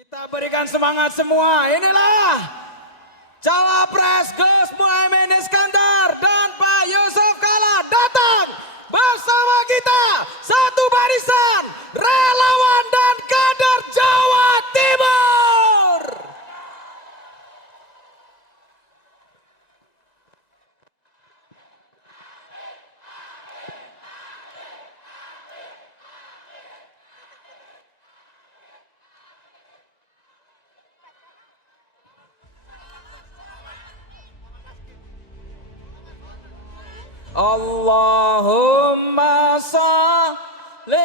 Kita berikan semangat semua. Inilah Cawapres Gus Muhaimin Iskandar dan Pak Yusuf Kala datang bersama kita satu barisan relawan dan kader Jawa Timur. Allahumma salli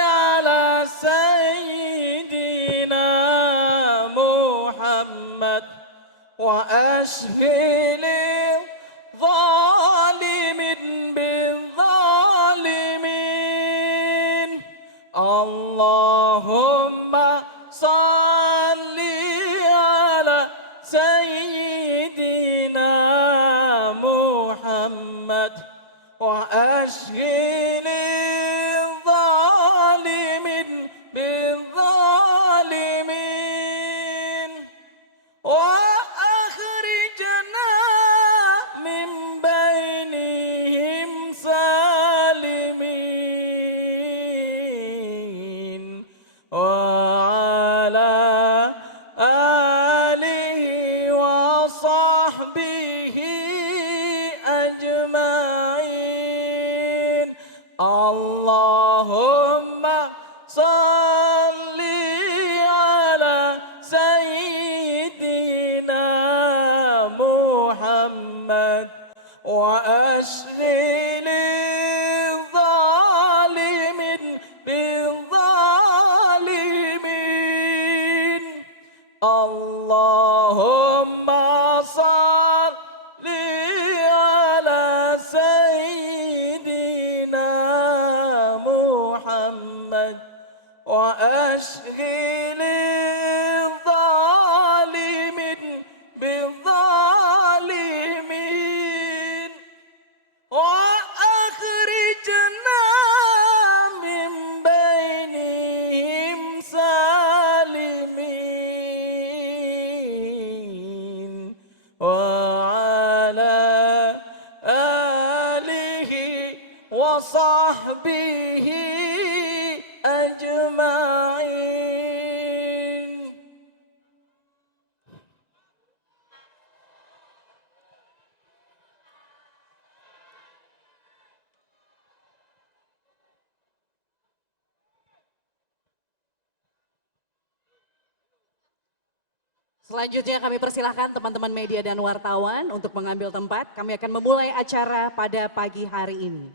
ala Sayyidina Muhammad wa ashghili zalimin bil zalimin. Allahumma salli ala Sayyidina Muhammad wa ashghili zalimin bil zalimin wa akhrijna min bainihim salimin wa ala alihi wa sahbihi ajma'in. Allahumma salli ala Sayyidina Muhammad wa ashghili zalimin bil zalimin. Allahumma salli ala Sayyidina Muhammad wa ashghili zalimin bil zalimin wa akhrijna min bainihim salimin wa ala alihi wa sahbihi ajma'in. Selanjutnya kami persilahkan teman-teman media dan wartawan untuk mengambil tempat. Kami akan memulai acara pada pagi hari ini.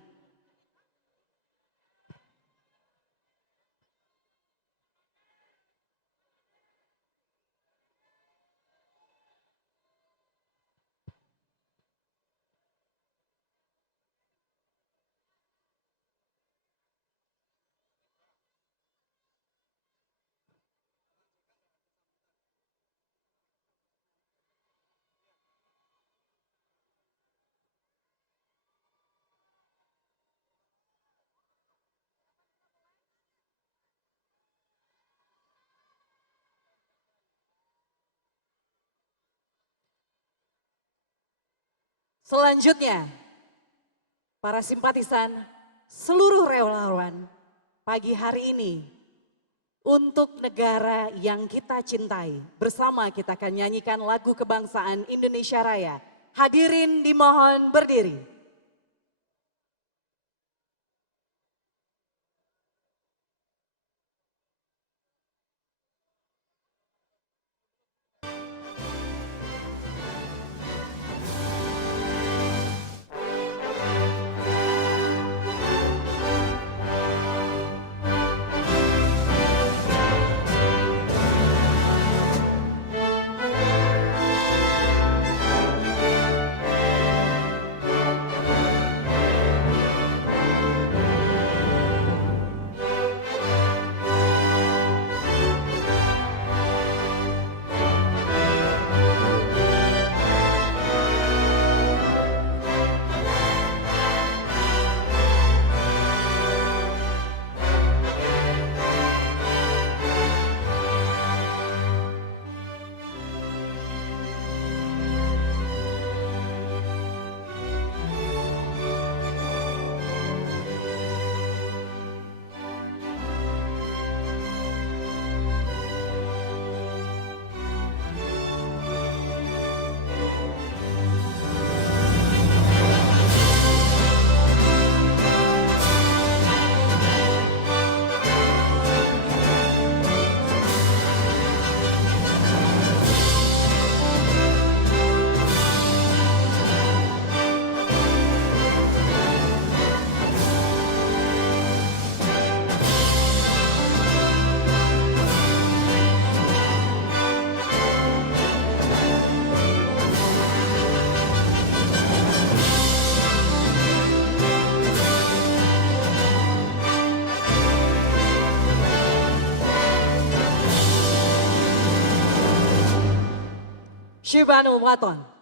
Selanjutnya, para simpatisan seluruh relawan pagi hari ini untuk negara yang kita cintai. Bersama kita akan nyanyikan lagu kebangsaan Indonesia Raya. Hadirin dimohon berdiri. Shibanu Waton.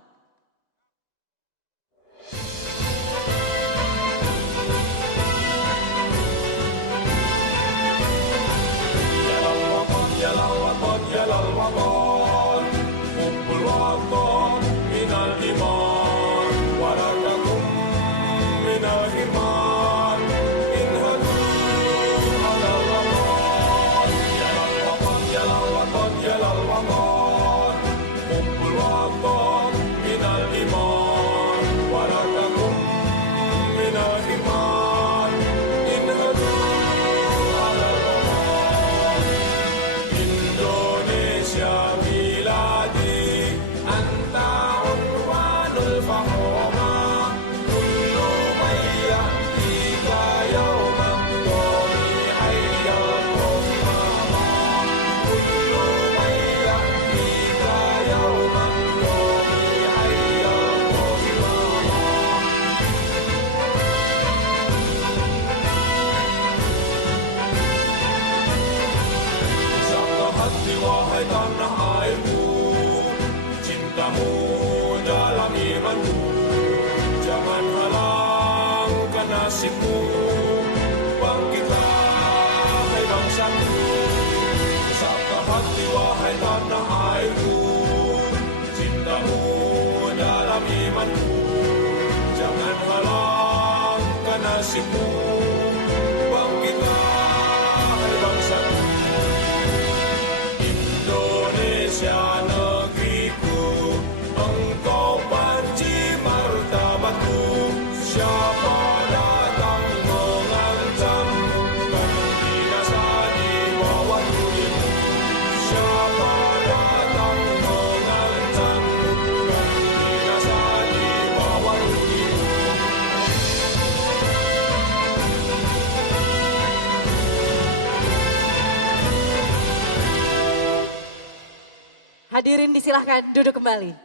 Nasibmu, bangkitlah hai bangsaku, satu hati wahai tanah airku, cintamu dalam imanku, jangan halangkan nasibmu, bangkitlah hai bangsaku, Indonesia negeriku, engkau panci martabatku, siapa Hadirin disilahkan duduk kembali.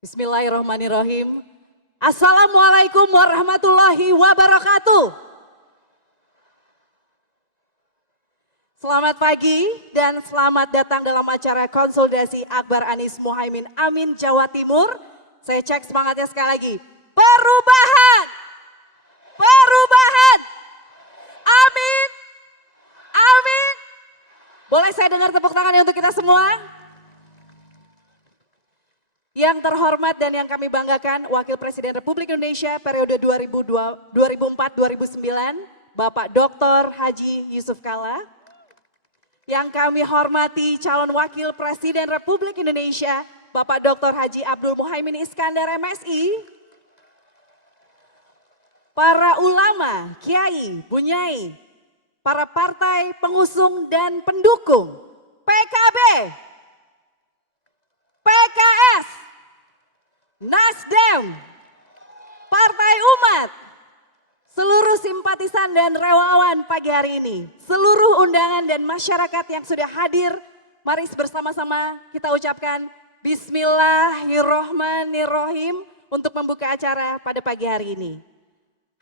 Bismillahirrahmanirrahim. Assalamualaikum warahmatullahi wabarakatuh. Selamat pagi dan selamat datang dalam acara konsolidasi Akbar Anies Muhaimin Amin Jawa Timur. Saya cek semangatnya sekali lagi. Perubahan! Perubahan! Amin! Amin! Boleh saya dengar tepuk tangannya untuk kita semua? Yang terhormat dan yang kami banggakan, Wakil Presiden Republik Indonesia periode 2004-2009, Bapak Dr. Haji Yusuf Kalla. Yang kami hormati calon Wakil Presiden Republik Indonesia, Bapak Dr. Haji Abdul Muhaimin Iskandar MSI. Para ulama, kiai, bunyai, para partai pengusung dan pendukung, PKB, PKS, Nasdem, Partai Umat, seluruh simpatisan dan relawan pagi hari ini, seluruh undangan dan masyarakat yang sudah hadir, mari bersama-sama kita ucapkan Bismillahirrohmanirrohim untuk membuka acara pada pagi hari ini.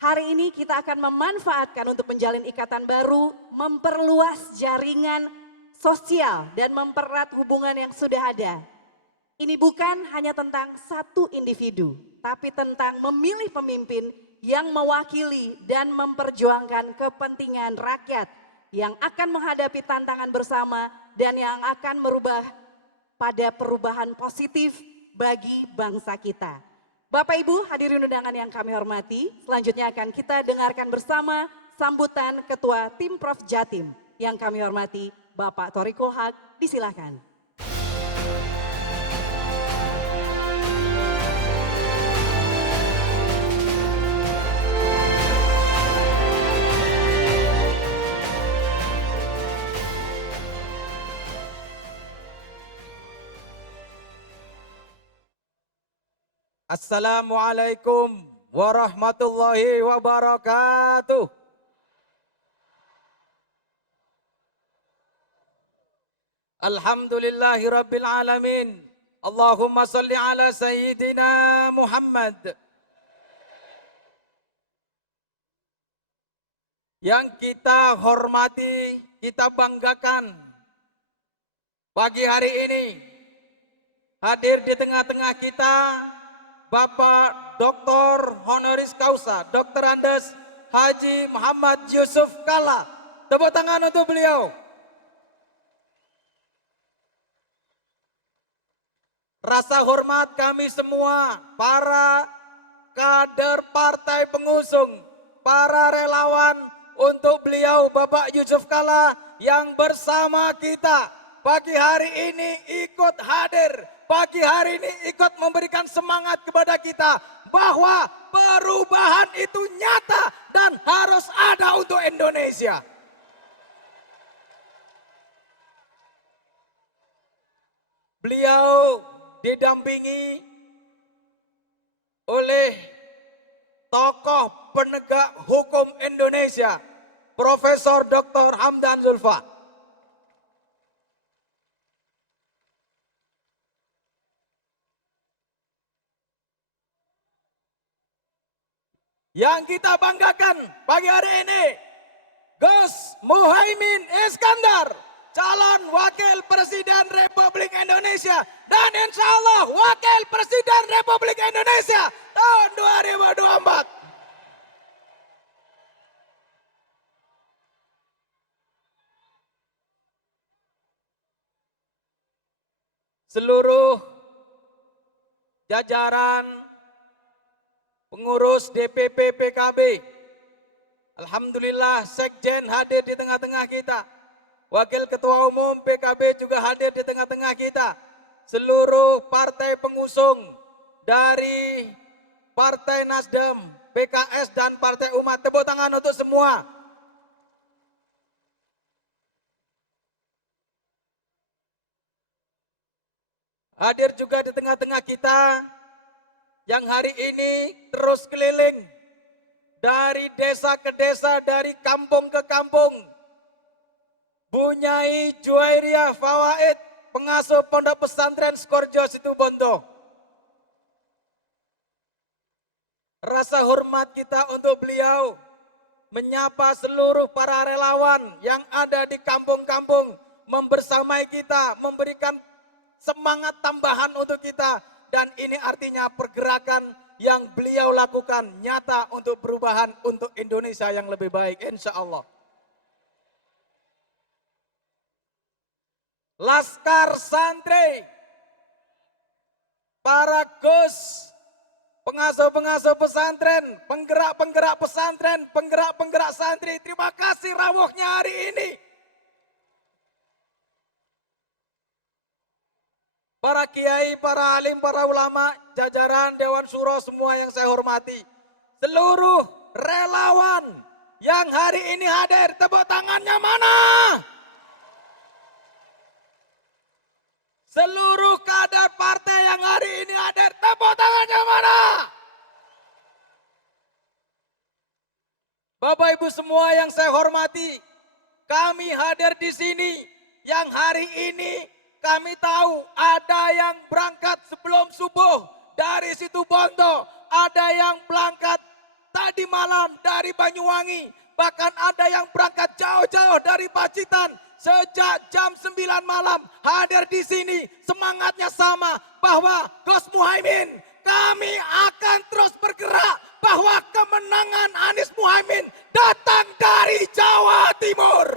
Hari ini kita akan memanfaatkan untuk menjalin ikatan baru, memperluas jaringan sosial dan mempererat hubungan yang sudah ada. Ini bukan hanya tentang satu individu, tapi tentang memilih pemimpin yang mewakili dan memperjuangkan kepentingan rakyat yang akan menghadapi tantangan bersama dan yang akan merubah pada perubahan positif bagi bangsa kita. Bapak Ibu hadirin undangan yang kami hormati, selanjutnya akan kita dengarkan bersama sambutan Ketua Tim Prof Jatim yang kami hormati Bapak Thoriqul Haq, disilakan. Assalamualaikum warahmatullahi wabarakatuh. Alhamdulillahi rabbil alamin. Allahumma salli ala sayyidina Muhammad. Yang kita hormati kita banggakan pagi hari ini hadir di tengah-tengah kita Bapak Dr. Honoris Causa Dr. Andes Haji Muhammad Yusuf Kalla. Tepuk tangan untuk beliau. Rasa hormat kami semua, para kader partai pengusung, para relawan untuk beliau Bapak Yusuf Kalla yang bersama kita pagi hari ini ikut hadir, pagi hari ini ikut memberikan semangat kepada kita bahwa perubahan itu nyata dan harus ada untuk Indonesia. Beliau didampingi oleh tokoh penegak hukum Indonesia, Profesor Dr. Hamdan Zulfa. Yang kita banggakan pagi hari ini, Gus Muhaimin Iskandar, calon wakil presiden Republik Indonesia dan insya Allah wakil presiden Republik Indonesia tahun 2024. Seluruh jajaran pengurus DPP PKB, alhamdulillah Sekjen hadir di tengah-tengah kita. Wakil Ketua Umum PKB juga hadir di tengah-tengah kita. Seluruh partai pengusung dari Partai Nasdem, PKS dan Partai Umat. Tepuk tangan untuk semua. Hadir juga di tengah-tengah kita yang hari ini terus keliling dari desa ke desa, dari kampung ke kampung. Bu Nyai Juwairiyah Fawaid, pengasuh Pondok Pesantren Skorjo Situbondo. Rasa hormat kita untuk beliau menyapa seluruh para relawan yang ada di kampung-kampung, membersamai kita, memberikan semangat tambahan untuk kita. Dan ini artinya pergerakan yang beliau lakukan nyata untuk perubahan untuk Indonesia yang lebih baik, insya Allah. Laskar santri, para gus, pengasuh-pengasuh pesantren, penggerak-penggerak pesantren, penggerak-penggerak santri, terima kasih rawuhnya hari ini. Para kiai, para alim, para ulama, jajaran Dewan Syuro semua yang saya hormati. Seluruh relawan yang hari ini hadir, tepuk tangannya mana? Seluruh kader partai yang hari ini hadir, tepuk tangannya mana? Bapak Ibu semua yang saya hormati, kami hadir di sini yang hari ini kami tahu ada yang berangkat sebelum subuh dari Situbondo, ada yang berangkat tadi malam dari Banyuwangi, bahkan ada yang berangkat jauh-jauh dari Pacitan sejak jam 9 malam hadir di sini. Semangatnya sama bahwa Gus Muhaimin, kami akan terus bergerak bahwa kemenangan Anies Muhaimin datang dari Jawa Timur.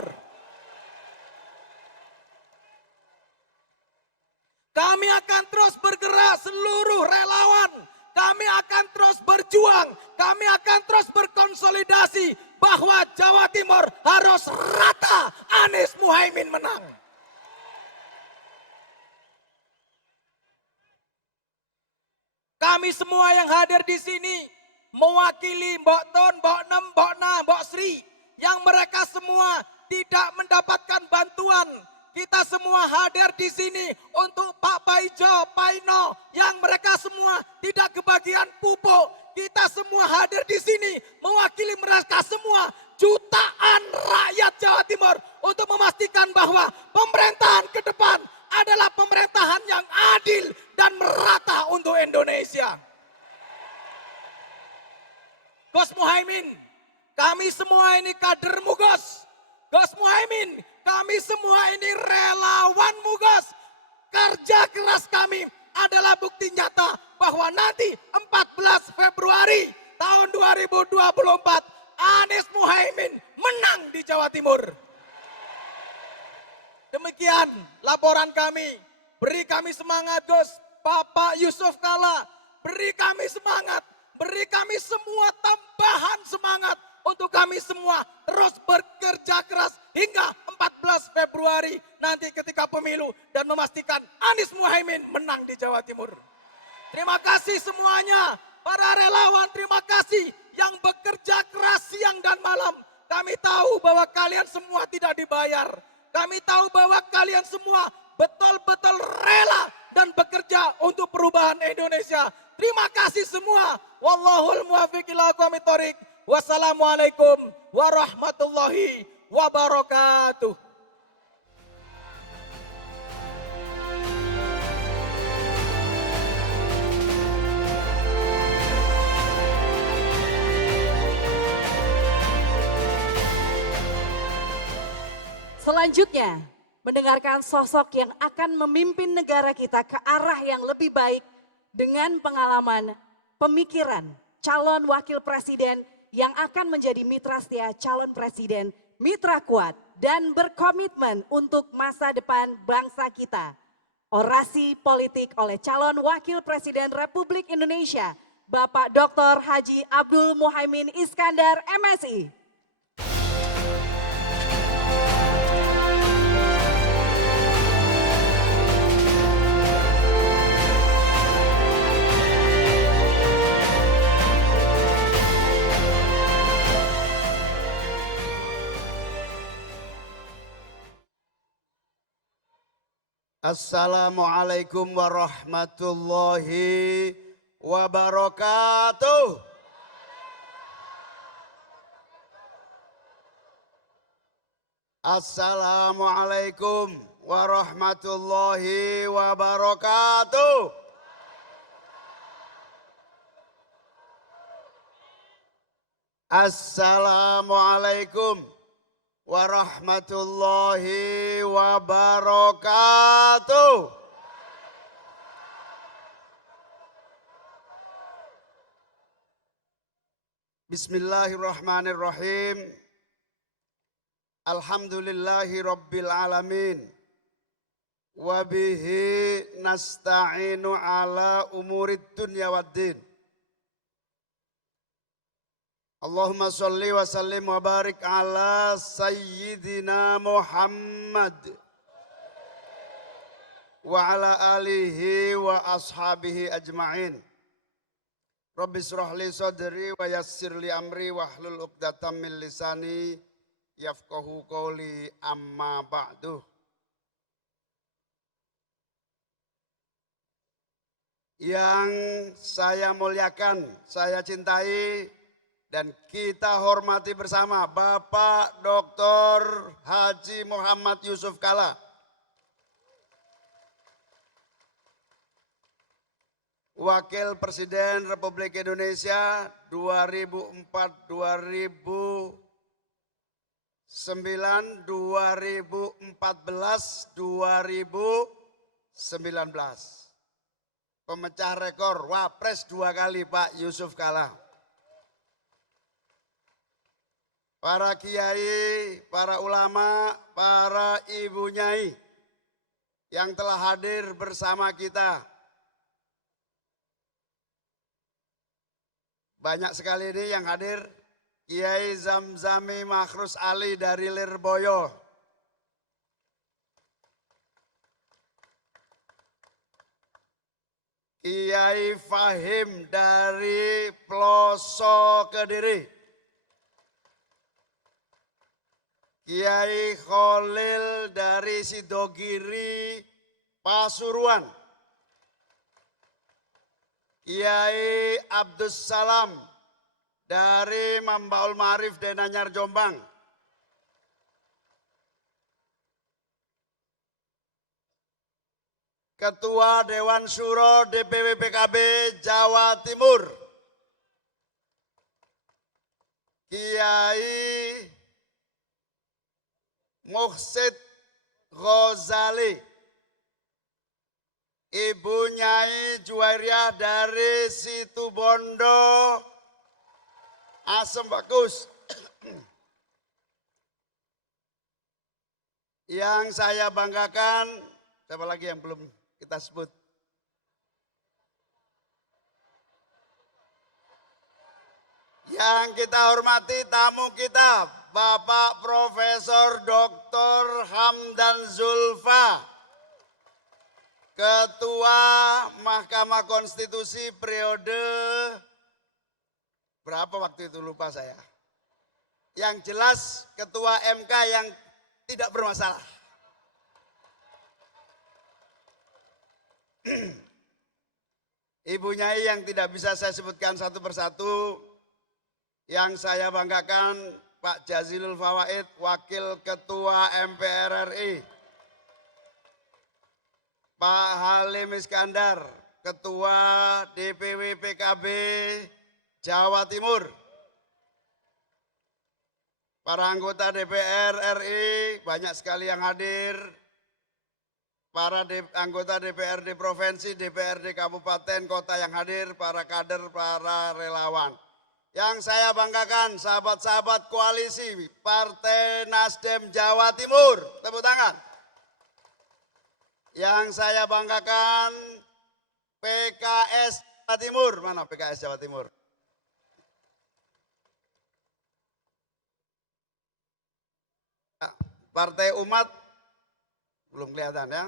Kami akan terus bergerak seluruh relawan. Kami akan terus berjuang. Kami akan terus berkonsolidasi bahwa Jawa Timur harus rata Anies Muhaimin menang. Kami semua yang hadir di sini mewakili Mbok Tun, Mbok Nem, Mbok Na, Mbok Sri yang mereka semua tidak mendapatkan bantuan. Kita semua hadir di sini untuk Pak Paijo, Pak Ino, yang mereka semua tidak kebagian pupuk. Kita semua hadir di sini mewakili mereka semua, jutaan rakyat Jawa Timur, untuk memastikan bahwa pemerintahan ke depan adalah pemerintahan yang adil dan merata untuk Indonesia. Gus Muhaimin, kami semua ini kadermu Gus. Gus Muhaimin, kami semua ini relawan Mugos. Kerja keras kami adalah bukti nyata bahwa nanti 14 Februari tahun 2024 Anies Muhaimin menang di Jawa Timur. Demikian laporan kami. Beri kami semangat Gus, Bapak Yusuf Kala. Beri kami semangat, beri kami semua tambahan semangat untuk kami semua terus bekerja keras hingga 14 Februari nanti ketika pemilu dan memastikan Anies Muhaimin menang di Jawa Timur. Terima kasih semuanya, para relawan, terima kasih yang bekerja keras siang dan malam. Kami tahu bahwa kalian semua tidak dibayar. Kami tahu bahwa kalian semua betul-betul rela dan bekerja untuk perubahan Indonesia. Terima kasih semua. Wallahul muwaffiq ila aqwamit thoriq. Wassalamualaikum warahmatullahi wabarakatuh. Selanjutnya, mendengarkan sosok yang akan memimpin negara kita ke arah yang lebih baik dengan pengalaman, pemikiran calon wakil presiden yang akan menjadi mitra setia calon presiden, mitra kuat dan berkomitmen untuk masa depan bangsa kita. Orasi politik oleh calon wakil presiden Republik Indonesia, Bapak Dr. Haji Abdul Muhaimin Iskandar MSI. Assalamualaikum warahmatullahi wabarakatuh. Assalamualaikum warahmatullahi wabarakatuh. Assalamualaikum warahmatullahi wabarakatuh. Bismillahirrahmanirrahim. Alhamdulillahi rabbil alamin. Wabihi nasta'inu ala umurid dunya waddin. Allahumma salli wa sallim wa barik ala sayyidina Muhammad wa ala alihi wa ashabihi ajma'in. Rabbi israh li sadri wa yassir li amri wa hlul uqdatam min lisani yafqahu qawli amma ba'du. Yang saya muliakan, saya cintai, dan kita hormati bersama Bapak Dr. Haji Muhammad Yusuf Kala. Wakil Presiden Republik Indonesia 2004, 2009, 2014, 2019. Pemecah rekor Wapres 2 kali Pak Yusuf Kala. Para kiai, para ulama, para ibu nyai yang telah hadir bersama kita. Banyak sekali ini yang hadir. Kiai Zamzami Makhrus Ali dari Lirboyo. Kiai Fahim dari Ploso Kediri. Kiai Khalil dari Sidogiri, Pasuruan. Kiai Abdus Salam dari Mambaul Ma'arif Denanyar Jombang. Ketua Dewan Syuro DPW PKB Jawa Timur. Kiai Muhsid Ghazali, Ibu Nyai Juwairiyah dari Situbondo, Asem bagus. Yang saya banggakan, siapa lagi yang belum kita sebut? Yang kita hormati tamu kita, Bapak Profesor Dr. Hamdan Zulfa, Ketua Mahkamah Konstitusi periode berapa waktu itu lupa saya. Yang jelas Ketua MK yang tidak bermasalah. Ibu Nyai yang tidak bisa saya sebutkan satu persatu, yang saya banggakan Pak Jazilul Fawaid, Wakil Ketua MPR RI, Pak Halim Iskandar, Ketua DPW PKB Jawa Timur, para anggota DPR RI, banyak sekali yang hadir, para anggota DPRD Provinsi, DPRD Kabupaten, Kota yang hadir, para kader, para relawan. Yang saya banggakan, sahabat-sahabat koalisi Partai Nasdem Jawa Timur, tepuk tangan. Yang saya banggakan, PKS Jawa Timur, mana PKS Jawa Timur? Partai Umat, belum kelihatan ya.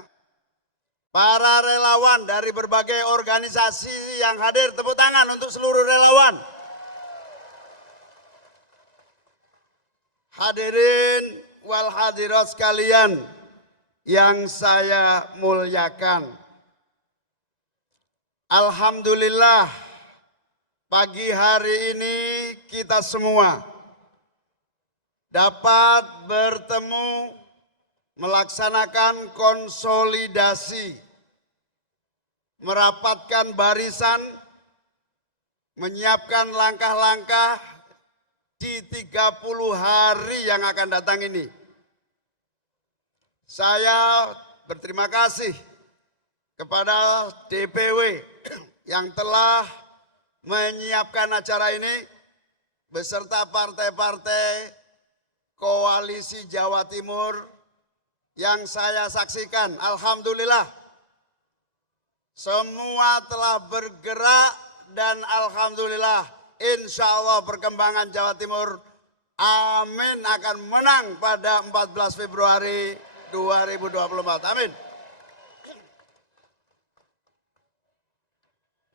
Para relawan dari berbagai organisasi yang hadir, tepuk tangan untuk seluruh relawan. Hadirin wal hadirat sekalian yang saya muliakan. Alhamdulillah pagi hari ini kita semua dapat bertemu melaksanakan konsolidasi, merapatkan barisan, menyiapkan langkah-langkah di 30 hari yang akan datang ini. Saya berterima kasih kepada DPW yang telah menyiapkan acara ini beserta partai-partai koalisi Jawa Timur yang saya saksikan. Alhamdulillah semua telah bergerak dan alhamdulillah insya Allah perkembangan Jawa Timur amin akan menang pada 14 Februari 2024. Amin.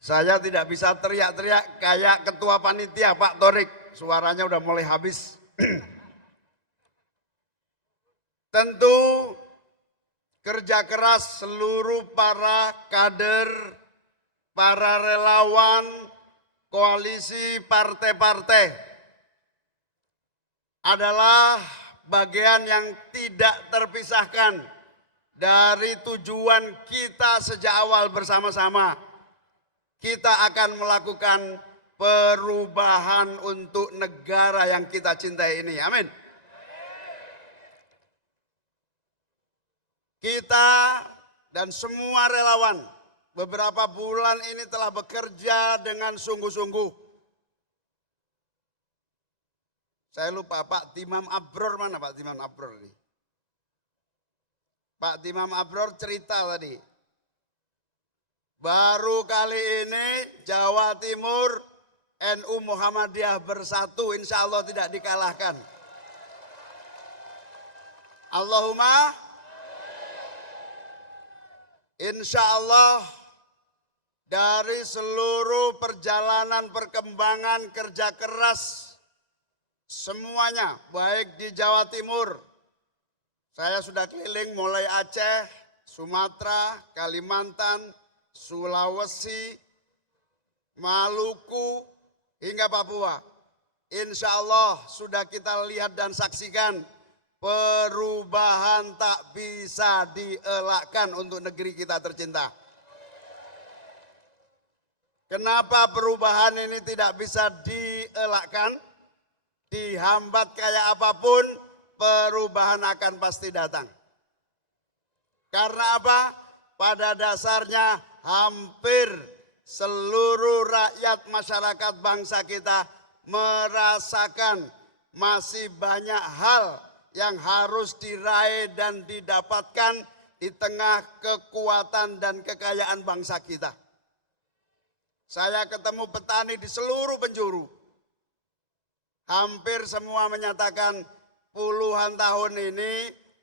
Saya tidak bisa teriak-teriak kayak ketua panitia Pak Torik, suaranya udah mulai habis. Tentu kerja keras seluruh para kader, para relawan, koalisi partai-partai adalah bagian yang tidak terpisahkan dari tujuan kita sejak awal bersama-sama. Kita akan melakukan perubahan untuk negara yang kita cintai ini. Amin. Kita dan semua relawan beberapa bulan ini telah bekerja dengan sungguh-sungguh. Saya lupa Pak Timam Abror, mana Pak Timam Abror ini? Pak Timam Abror cerita tadi. Baru kali ini Jawa Timur NU Muhammadiyah bersatu, insya Allah tidak dikalahkan. Allahumma insya Allah dari seluruh perjalanan perkembangan kerja keras semuanya baik di Jawa Timur, saya sudah keliling mulai Aceh, Sumatera, Kalimantan, Sulawesi, Maluku, hingga Papua. Insya Allah sudah kita lihat dan saksikan perubahan tak bisa dielakkan untuk negeri kita tercinta. Kenapa perubahan ini tidak bisa dielakkan? Dihambat kayak apapun, perubahan akan pasti datang. Karena apa? Pada dasarnya hampir seluruh rakyat masyarakat bangsa kita merasakan masih banyak hal yang harus diraih dan didapatkan di tengah kekuatan dan kekayaan bangsa kita. Saya ketemu petani di seluruh penjuru. Hampir semua menyatakan puluhan tahun ini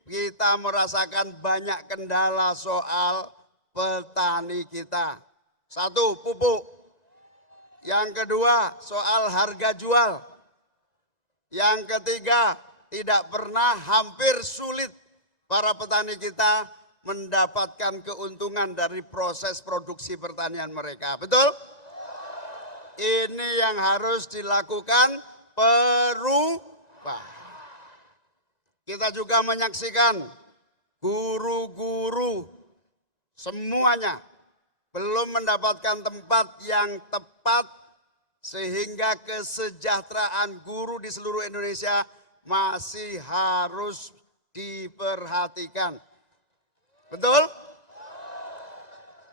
kita merasakan banyak kendala soal petani kita. Satu, pupuk. Yang kedua, soal harga jual. Yang ketiga, tidak pernah, hampir sulit para petani kita mendapatkan keuntungan dari proses produksi pertanian mereka. Betul? Ini yang harus dilakukan perubahan. Kita juga menyaksikan guru-guru semuanya belum mendapatkan tempat yang tepat sehingga kesejahteraan guru di seluruh Indonesia masih harus diperhatikan. Betul?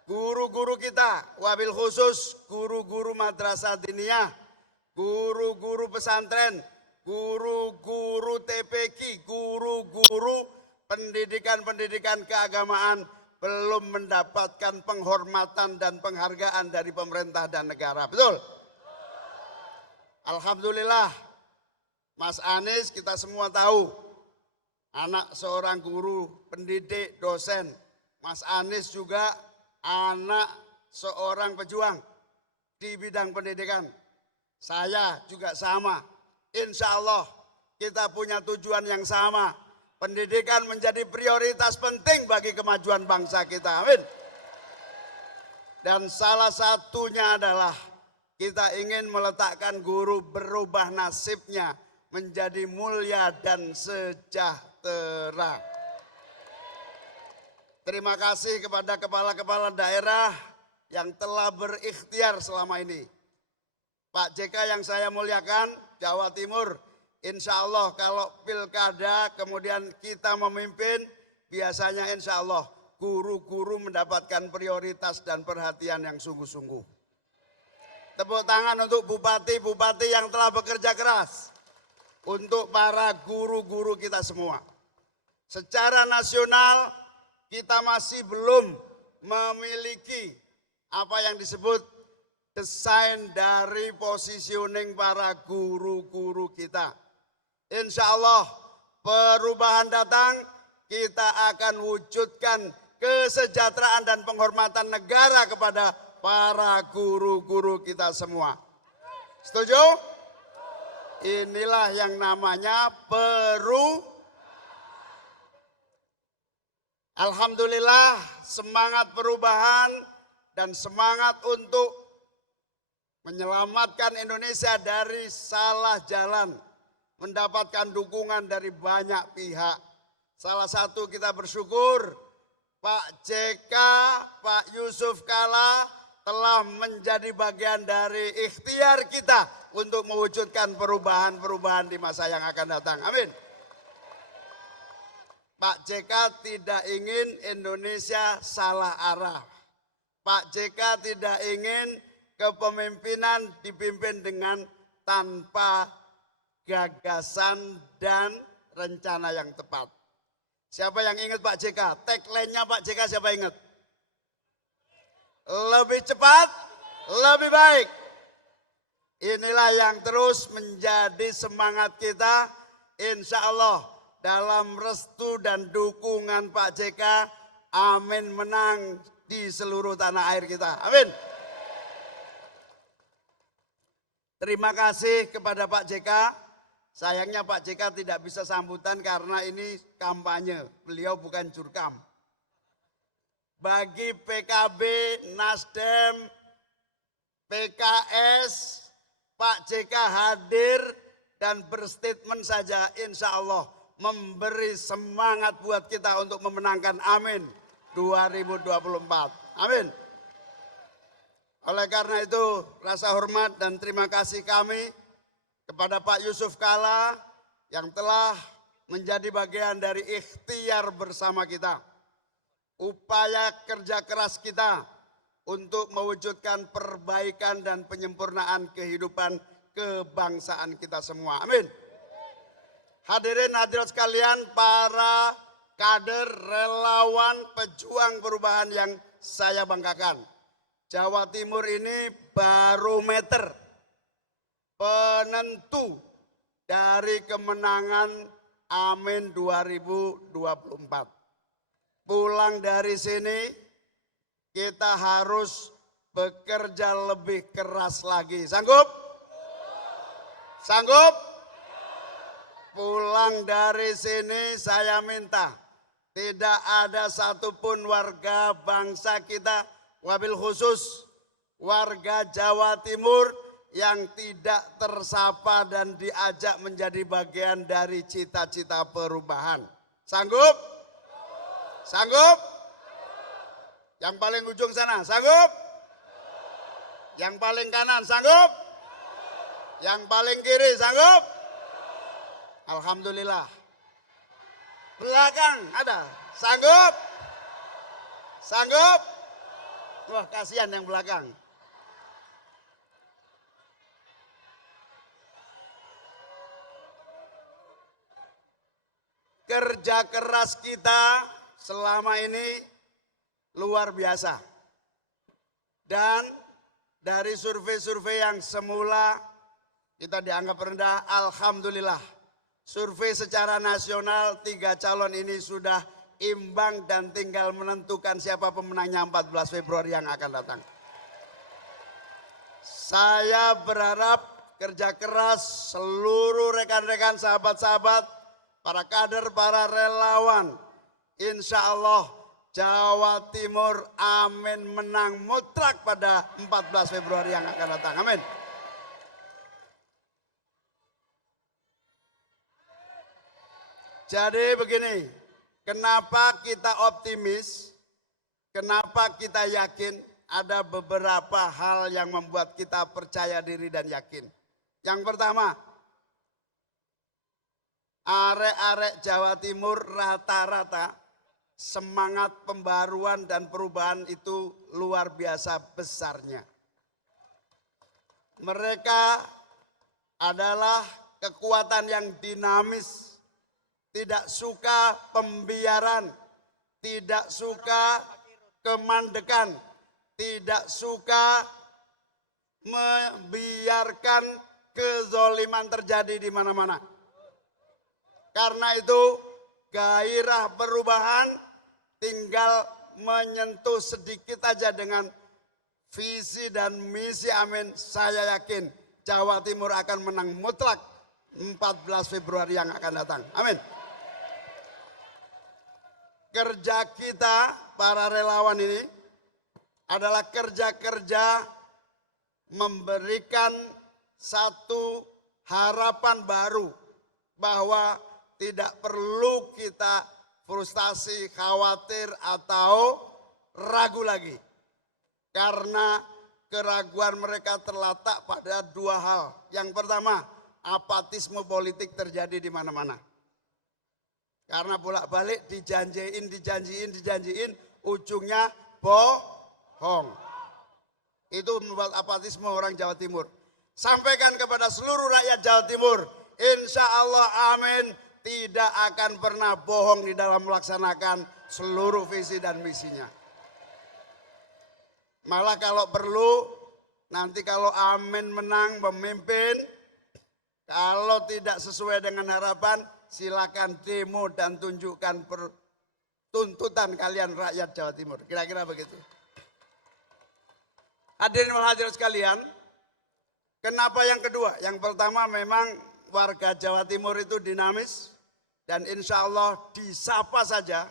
Guru-guru kita, wabil khusus guru-guru madrasah diniyah, guru-guru pesantren, guru-guru TPQ, guru-guru pendidikan-pendidikan keagamaan belum mendapatkan penghormatan dan penghargaan dari pemerintah dan negara. Betul? Alhamdulillah, Mas Anies kita semua tahu, anak seorang guru, pendidik, dosen. Mas Anies juga anak seorang pejuang di bidang pendidikan. Saya juga sama. Insya Allah kita punya tujuan yang sama. Pendidikan menjadi prioritas penting bagi kemajuan bangsa kita. Amin. Dan salah satunya adalah kita ingin meletakkan guru berubah nasibnya menjadi mulia dan sejahtera. Terima kasih kepada kepala-kepala daerah yang telah berikhtiar selama ini. Pak JK yang saya muliakan, Jawa Timur, insya Allah kalau pilkada kemudian kita memimpin, biasanya insya Allah guru-guru mendapatkan prioritas dan perhatian yang sungguh-sungguh. Tepuk tangan untuk bupati-bupati yang telah bekerja keras. Untuk para guru-guru kita semua. Secara nasional kita masih belum memiliki apa yang disebut desain dari positioning para guru-guru kita. Insya Allah perubahan datang, kita akan wujudkan kesejahteraan dan penghormatan negara kepada para guru-guru kita semua. Setuju? Inilah yang namanya Alhamdulillah, semangat perubahan dan semangat untuk menyelamatkan Indonesia dari salah jalan, mendapatkan dukungan dari banyak pihak. Salah satu kita bersyukur Pak JK, Pak Yusuf Kala telah menjadi bagian dari ikhtiar kita untuk mewujudkan perubahan-perubahan di masa yang akan datang. Amin. Pak JK tidak ingin Indonesia salah arah. Pak JK tidak ingin kepemimpinan dipimpin dengan tanpa gagasan dan rencana yang tepat. Siapa yang ingat Pak JK? Tagline-nya Pak JK siapa ingat? Lebih cepat, lebih baik. Inilah yang terus menjadi semangat kita. Insya Allah dalam restu dan dukungan Pak JK, amin, menang di seluruh tanah air kita. Amin. Terima kasih kepada Pak JK. Sayangnya Pak JK tidak bisa sambutan karena ini kampanye. Beliau bukan jurkam. Bagi PKB, Nasdem, PKS, Pak JK hadir dan berstatement saja, insya Allah memberi semangat buat kita untuk memenangkan Amin 2024. Amin. Oleh karena itu rasa hormat dan terima kasih kami kepada Pak Yusuf Kala yang telah menjadi bagian dari ikhtiar bersama kita. Upaya kerja keras kita untuk mewujudkan perbaikan dan penyempurnaan kehidupan kebangsaan kita semua. Amin. Hadirin hadirat sekalian, para kader, relawan, pejuang perubahan yang saya banggakan. Jawa Timur ini barometer penentu dari kemenangan Amin 2024. Pulang dari sini kita harus bekerja lebih keras lagi. Sanggup? Sanggup? Pulang dari sini saya minta tidak ada satupun warga bangsa kita, wabil khusus warga Jawa Timur yang tidak tersapa dan diajak menjadi bagian dari cita-cita perubahan. Sanggup? Sanggup? Yang paling ujung sana, sanggup? Yang paling kanan, sanggup? Yang paling kiri, sanggup? Alhamdulillah. Belakang ada, sanggup? Sanggup? Wah, kasihan yang belakang. Kerja keras kita selama ini luar biasa. Dan dari survei-survei yang semula kita dianggap rendah, alhamdulillah. Survei secara nasional 3 calon ini sudah imbang dan tinggal menentukan siapa pemenangnya 14 Februari yang akan datang. Saya berharap kerja keras seluruh rekan-rekan, sahabat-sahabat, para kader, para relawan, insya Allah Jawa Timur amin menang mutlak pada 14 Februari yang akan datang. Amin. Jadi begini, kenapa kita optimis, kenapa kita yakin, ada beberapa hal yang membuat kita percaya diri dan yakin. Yang pertama, arek-arek Jawa Timur rata-rata semangat pembaruan dan perubahan itu luar biasa besarnya. Mereka adalah kekuatan yang dinamis, tidak suka pembiaran, tidak suka kemandekan, tidak suka membiarkan kezoliman terjadi di mana-mana. Karena itu gairah perubahan tinggal menyentuh sedikit aja dengan visi dan misi amin. Saya yakin Jawa Timur akan menang mutlak 14 Februari yang akan datang. Amin. Kerja kita para relawan ini adalah kerja-kerja memberikan satu harapan baru bahwa tidak perlu kita frustasi, khawatir, atau ragu lagi. Karena keraguan mereka terletak pada 2 hal. Yang pertama, apatisme politik terjadi di mana-mana. Karena bolak-balik dijanjiin, ujungnya bohong. Itu membuat apatisme orang Jawa Timur. Sampaikan kepada seluruh rakyat Jawa Timur, insya Allah amin, tidak akan pernah bohong di dalam melaksanakan seluruh visi dan misinya. Malah kalau perlu, nanti kalau amin menang memimpin, kalau tidak sesuai dengan harapan, silakan demo dan tunjukkan tuntutan kalian rakyat Jawa Timur. Kira-kira begitu. Hadirin wal hadirat sekalian, kenapa yang kedua? Yang pertama memang warga Jawa Timur itu dinamis. Dan insya Allah disapa saja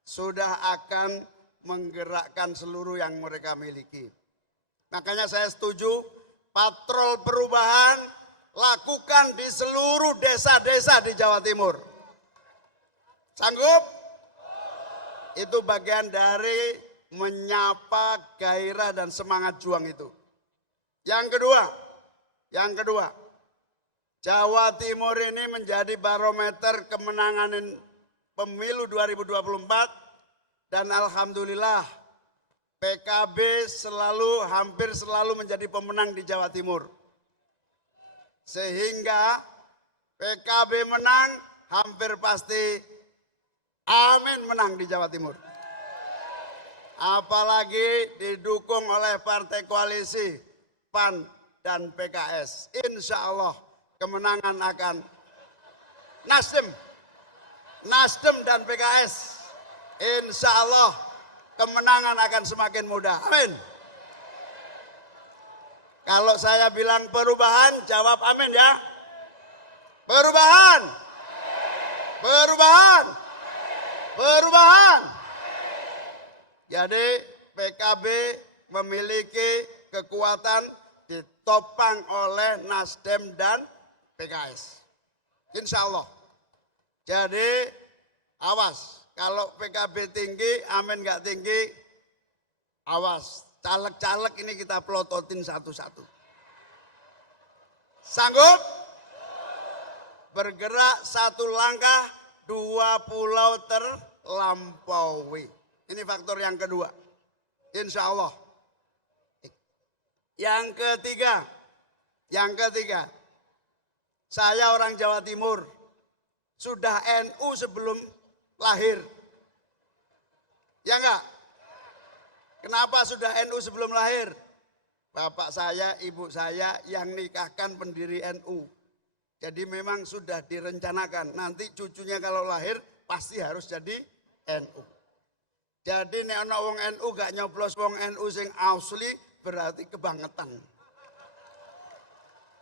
sudah akan menggerakkan seluruh yang mereka miliki. Makanya saya setuju patrol perubahan lakukan di seluruh desa-desa di Jawa Timur. Sanggup? Itu bagian dari menyapa gairah dan semangat juang itu. Yang kedua, Jawa Timur ini menjadi barometer kemenangan pemilu 2024 dan alhamdulillah PKB hampir selalu menjadi pemenang di Jawa Timur. Sehingga PKB menang hampir pasti amin menang di Jawa Timur. Apalagi didukung oleh partai koalisi PAN dan PKS. Insya Allah kemenangan akan Nasdem dan PKS. Insya Allah kemenangan akan semakin mudah. Amin. Kalau saya bilang perubahan, jawab amin ya. Perubahan. Perubahan. Perubahan. Jadi PKB memiliki kekuatan ditopang oleh Nasdem dan PKS. Insya Allah. Jadi awas, kalau PKB tinggi, amin nggak tinggi, awas. Caleg-caleg ini kita pelototin satu-satu. Sanggup? Bergerak satu langkah, 2 pulau terlampaui. Ini faktor yang kedua. Insya Allah. Yang ketiga, saya orang Jawa Timur, sudah NU sebelum lahir. Ya enggak? Kenapa sudah NU sebelum lahir? Bapak saya, ibu saya yang nikahkan pendiri NU. Jadi memang sudah direncanakan, nanti cucunya kalau lahir pasti harus jadi NU. Jadi nek ana wong NU gak nyoblos wong NU sing asli berarti kebangetan.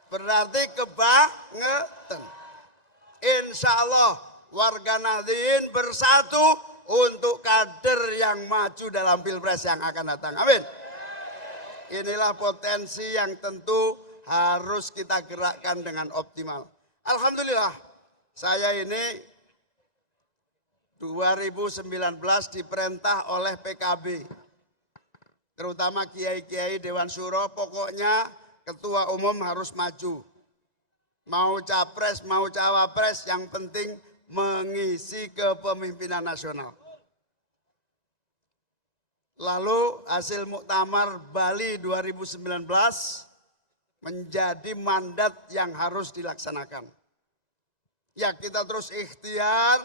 Berarti kebangetan. Insya Allah warga Nahdliyin bersatu untuk kader yang maju dalam Pilpres yang akan datang. Amin. Inilah potensi yang tentu harus kita gerakkan dengan optimal. Alhamdulillah saya ini 2019 diperintah oleh PKB, terutama kiai-kiai Dewan Syuro, pokoknya ketua umum harus maju. Mau capres, mau cawapres, yang penting mengisi kepemimpinan nasional. Lalu hasil Muktamar Bali 2019 menjadi mandat yang harus dilaksanakan. Ya, kita terus ikhtiar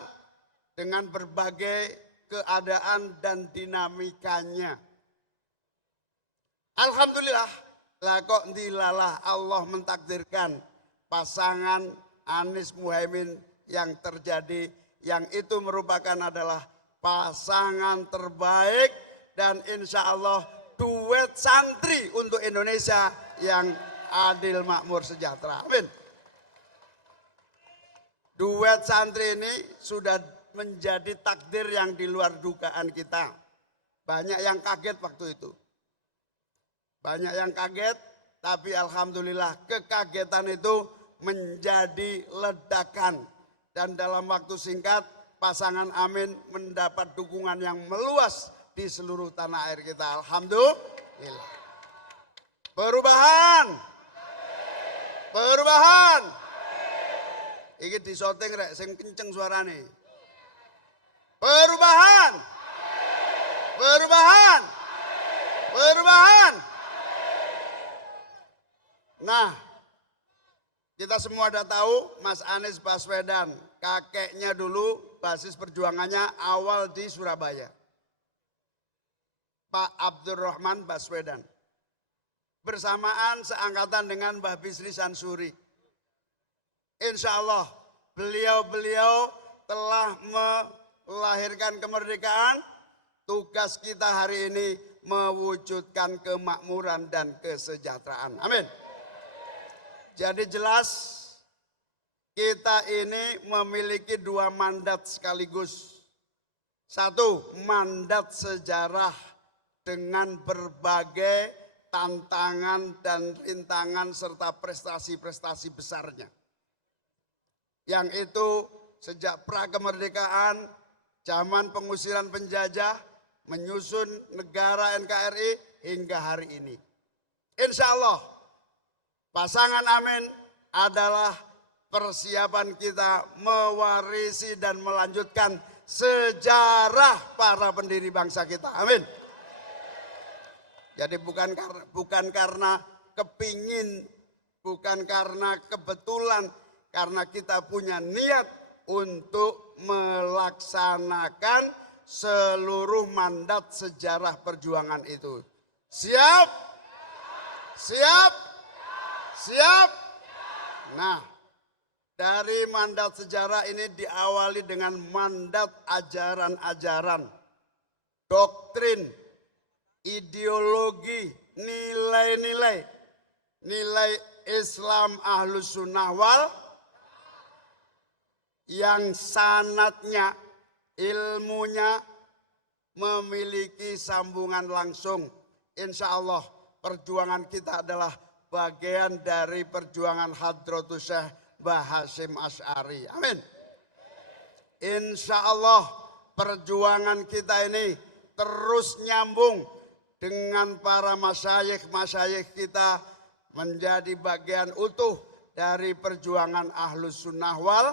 dengan berbagai keadaan dan dinamikanya. Alhamdulillah, lah kok dilalah Allah mentakdirkan pasangan Anies Muhaimin yang terjadi, yang itu merupakan adalah pasangan terbaik dan insya Allah duet santri untuk Indonesia yang adil, makmur, sejahtera. Amin. Duet santri ini sudah menjadi takdir yang di luar dugaan kita. Banyak yang kaget waktu itu. Banyak yang kaget, tapi alhamdulillah kekagetan itu menjadi ledakan. Dan dalam waktu singkat pasangan Amin mendapat dukungan yang meluas di seluruh tanah air kita. Alhamdulillah. Perubahan. Perubahan. Iki disoting rek sing kenceng suarane. Perubahan. Perubahan. Perubahan. Nah, kita semua udah tahu Mas Anies Baswedan, kakeknya dulu basis perjuangannya awal di Surabaya. Pak Abdurrahman Baswedan. Bersamaan seangkatan dengan Mbah Bisri Sansuri. Insya Allah beliau-beliau telah melahirkan kemerdekaan. Tugas kita hari ini mewujudkan kemakmuran dan kesejahteraan. Amin. Jadi jelas kita ini memiliki 2 mandat sekaligus. 1, mandat sejarah dengan berbagai tantangan dan rintangan serta prestasi-prestasi besarnya. Yang itu sejak pra-kemerdekaan, zaman pengusiran penjajah, menyusun negara NKRI hingga hari ini. Insya Allah pasangan Amin adalah persiapan kita mewarisi dan melanjutkan sejarah para pendiri bangsa kita. Amin. Jadi bukan karena kepingin, bukan karena kebetulan, karena kita punya niat untuk melaksanakan seluruh mandat sejarah perjuangan itu. Siap? Siap? Siap? Nah, dari mandat sejarah ini diawali dengan mandat ajaran-ajaran, doktrin, ideologi, nilai-nilai, nilai Islam Ahlus Sunnah wal yang sanadnya, ilmunya memiliki sambungan langsung. Insya Allah perjuangan kita adalah bagian dari perjuangan Hadratus Syekh Mbah Hasyim Asy'ari. Amin. Insya Allah perjuangan kita ini terus nyambung dengan para masyayikh kita menjadi bagian utuh dari perjuangan Ahlus Sunnah wal.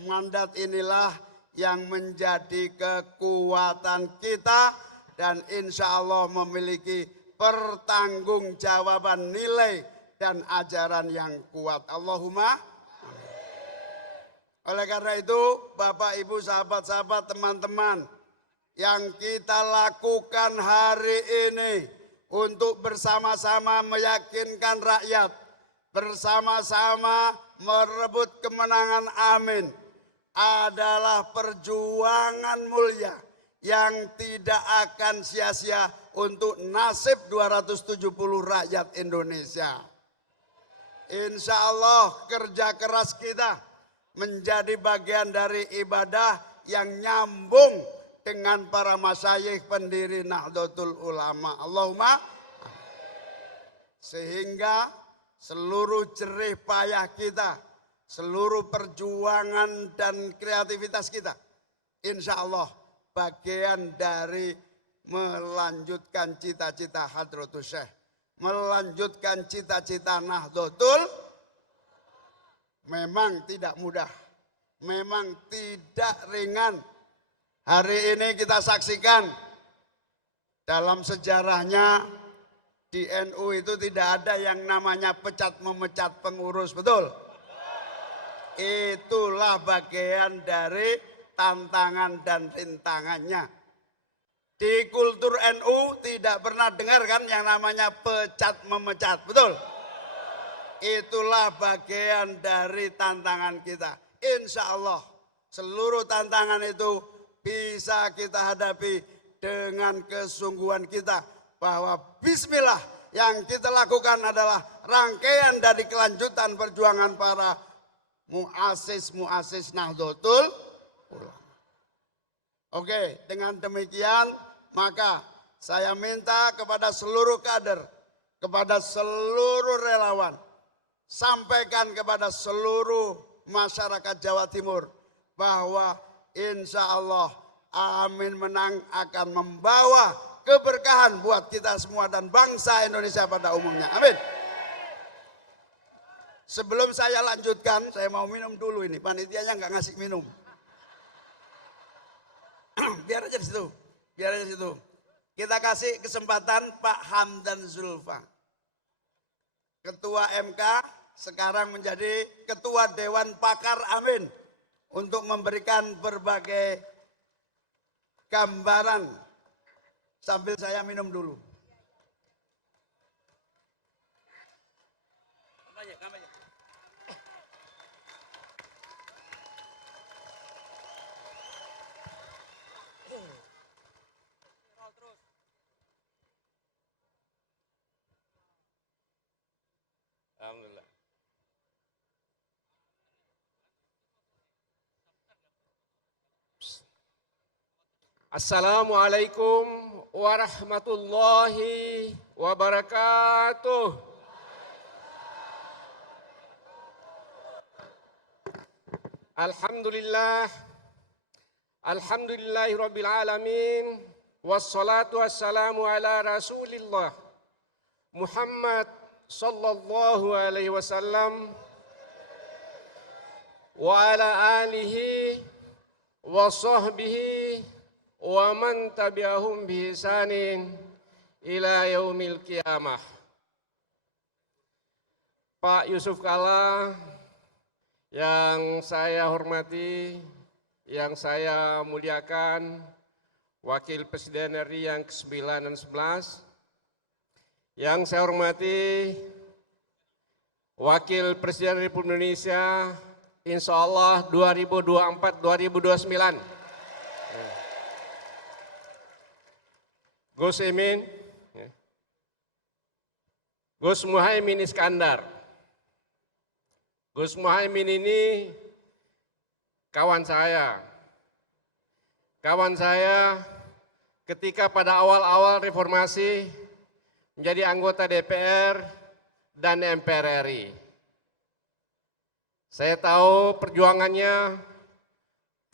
Mandat inilah yang menjadi kekuatan kita dan insya Allah memiliki pertanggungjawaban nilai dan ajaran yang kuat. Allahumma. Oleh karena itu, Bapak, Ibu, sahabat-sahabat, teman-teman, yang kita lakukan hari ini untuk bersama-sama meyakinkan rakyat, bersama-sama merebut kemenangan, amin, adalah perjuangan mulia yang tidak akan sia-sia untuk nasib 270 rakyat Indonesia. Insya Allah kerja keras kita menjadi bagian dari ibadah yang nyambung dengan para masyayikh pendiri Nahdlatul Ulama. Allahumma. Sehingga seluruh jerih payah kita, seluruh perjuangan dan kreativitas kita, insya Allah bagian dari melanjutkan cita-cita Hadratus Syekh, melanjutkan cita-cita Nahdlatul. Memang tidak mudah, memang tidak ringan. Hari ini kita saksikan dalam sejarahnya di NU itu tidak ada yang namanya pecat memecat pengurus, betul? Itulah bagian dari tantangan dan rintangannya. Di kultur NU tidak pernah dengar kan yang namanya pecat memecat, betul? Itulah bagian dari tantangan kita. Insya Allah seluruh tantangan itu bisa kita hadapi dengan kesungguhan kita. Bahwa bismillah yang kita lakukan adalah rangkaian dari kelanjutan perjuangan para muassis Nahdlatul Ulama. Oke, dengan demikian maka saya minta kepada seluruh kader, kepada seluruh relawan, sampaikan kepada seluruh masyarakat Jawa Timur bahwa insya Allah Amin Menang akan membawa keberkahan buat kita semua dan bangsa Indonesia pada umumnya. Amin. Sebelum saya lanjutkan, saya mau minum dulu ini. Panitianya nggak ngasih minum. Biar aja di situ, biar aja di situ. Kita kasih kesempatan Pak Hamdan Zulfa, Ketua MK, sekarang menjadi Ketua Dewan Pakar, amin, untuk memberikan berbagai gambaran sambil saya minum dulu. Alhamdulillah. Assalamualaikum warahmatullahi wabarakatuh. Alhamdulillah. Alhamdulillahirabbil alamin. Wassalatu wassalamu ala Rasulillah Muhammad sallallahu alaihi wasallam wa ala alihi wa sahbihi wa man tabi'ahum bi ihsanin ila yaumil qiyamah. Pak Yusuf Kalla yang saya hormati, yang saya muliakan, Wakil Presiden RI yang ke-9 dan 11, yang saya hormati Wakil Presiden Republik Indonesia, insya Allah 2024-2029, Gus Imin, Gus Muhaimin Iskandar. Gus Muhaimin ini kawan saya. Kawan saya ketika pada awal-awal reformasi menjadi anggota DPR dan MPR RI. Saya tahu perjuangannya,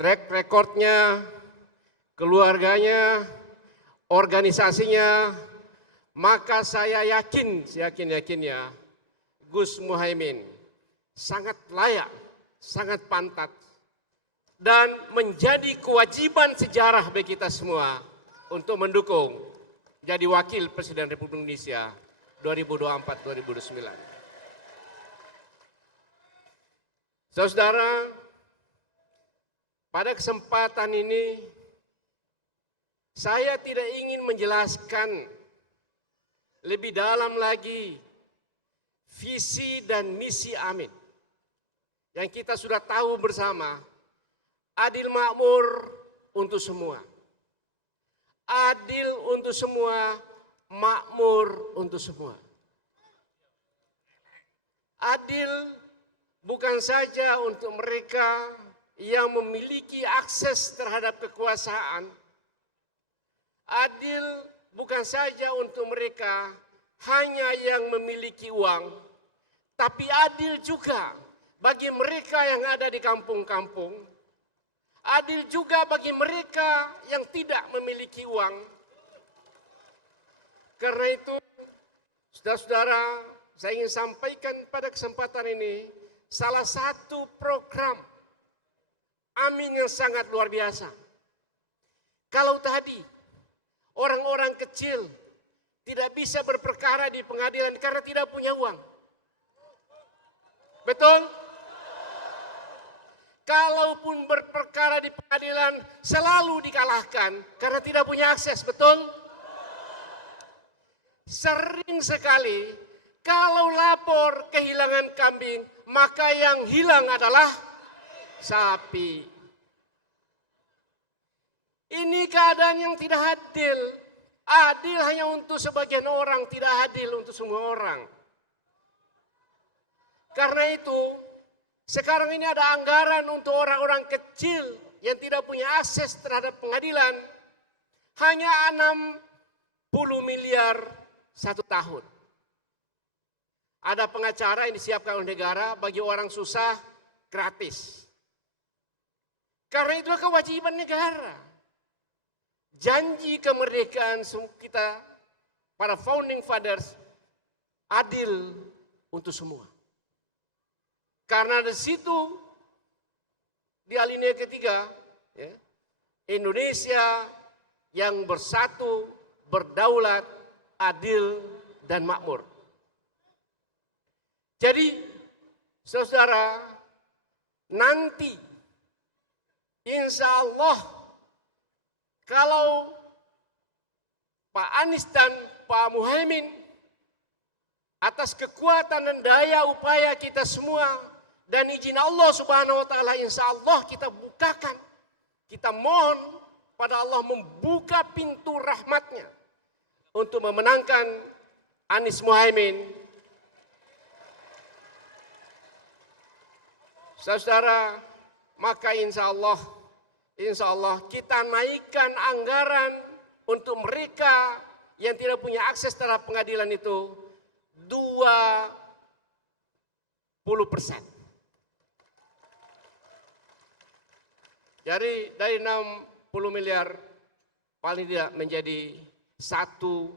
track recordnya, keluarganya, organisasinya, maka saya yakinnya Gus Muhaimin sangat layak, sangat pantas, dan menjadi kewajiban sejarah bagi kita semua untuk mendukung jadi Wakil Presiden Republik Indonesia 2024-2029. Saudara, pada kesempatan ini saya tidak ingin menjelaskan lebih dalam lagi visi dan misi Amin yang kita sudah tahu bersama, adil makmur untuk semua. Adil untuk semua, makmur untuk semua. Adil bukan saja untuk mereka yang memiliki akses terhadap kekuasaan. Adil bukan saja untuk mereka hanya yang memiliki uang, tapi adil juga bagi mereka yang ada di kampung-kampung. Adil juga bagi mereka yang tidak memiliki uang. Karena itu, saudara-saudara, saya ingin sampaikan pada kesempatan ini, salah satu program Amin yang sangat luar biasa. Kalau tadi orang-orang kecil tidak bisa berperkara di pengadilan karena tidak punya uang. Betul? Kalaupun berperkara di pengadilan selalu dikalahkan karena tidak punya akses, betul? Sering sekali kalau lapor kehilangan kambing, maka yang hilang adalah sapi. Ini keadaan yang tidak adil. Adil hanya untuk sebagian orang, tidak adil untuk semua orang. Karena itu, sekarang ini ada anggaran untuk orang-orang kecil yang tidak punya akses terhadap pengadilan. Hanya 60 miliar satu tahun. Ada pengacara yang disiapkan oleh negara bagi orang susah gratis. Karena itulah kewajiban negara. Janji kemerdekaan kita, para founding fathers, adil untuk semua. Karena di situ, di alinea ketiga, ya, Indonesia yang bersatu, berdaulat, adil, dan makmur. Jadi, saudara, nanti, insya Allah, kalau Pak Anies dan Pak Muhaimin, atas kekuatan dan daya upaya kita semua, dan izin Allah Subhanahu wa Ta'ala, insya Allah kita bukakan, kita mohon pada Allah membuka pintu rahmatnya untuk memenangkan Anies Muhaimin. Saudara, maka insya Allah kita naikkan anggaran untuk mereka yang tidak punya akses terhadap pengadilan itu 20%. Jadi dari 60 miliar paling tidak menjadi 1,2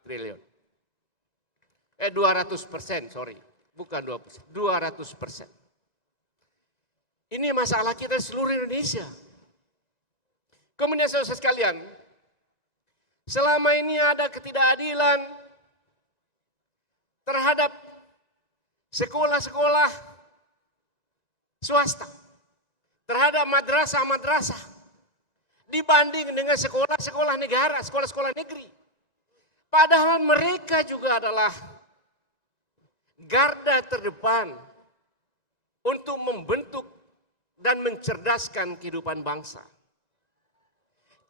triliun. 200%, sorry. Bukan 2%, 200%. Ini masalah kita di seluruh Indonesia. Kemudian saudara sekalian, selama ini ada ketidakadilan terhadap sekolah-sekolah swasta, terhadap madrasah-madrasah, dibanding dengan sekolah-sekolah negara, sekolah-sekolah negeri. Padahal mereka juga adalah garda terdepan untuk membentuk dan mencerdaskan kehidupan bangsa.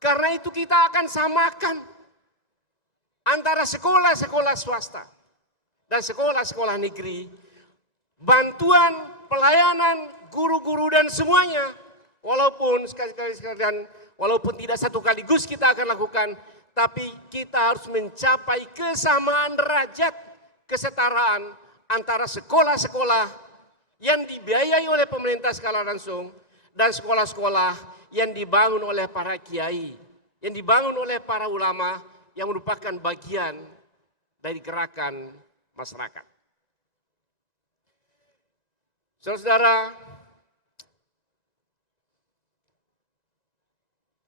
Karena itu kita akan samakan antara sekolah-sekolah swasta dan sekolah-sekolah negeri. Bantuan, pelayanan, guru-guru dan semuanya. Walaupun sekali-sekali walaupun tidak satu kaligus kita akan lakukan, tapi kita harus mencapai kesamaan derajat kesetaraan antara sekolah-sekolah yang dibiayai oleh pemerintah skala langsung dan sekolah-sekolah yang dibangun oleh para kiai, yang dibangun oleh para ulama yang merupakan bagian dari gerakan masyarakat. Saudara-saudara,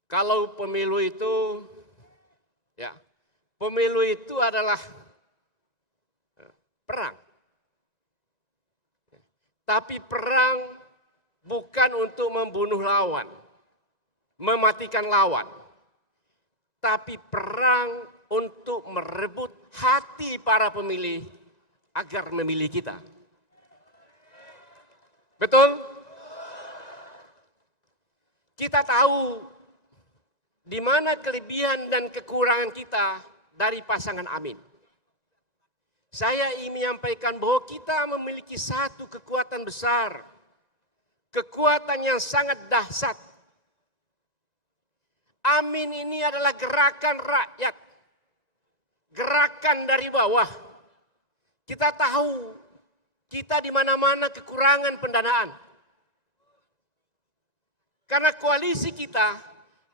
kalau pemilu itu, ya, pemilu itu adalah perang. Tapi perang bukan untuk membunuh lawan, mematikan lawan. Tapi perang untuk merebut hati para pemilih agar memilih kita. Betul? Kita tahu di mana kelebihan dan kekurangan kita dari pasangan Amin. Saya ingin menyampaikan bahwa kita memiliki satu kekuatan besar, kekuatan yang sangat dahsyat. Amin ini adalah gerakan rakyat, gerakan dari bawah. Kita tahu kita di mana-mana kekurangan pendanaan. Karena koalisi kita,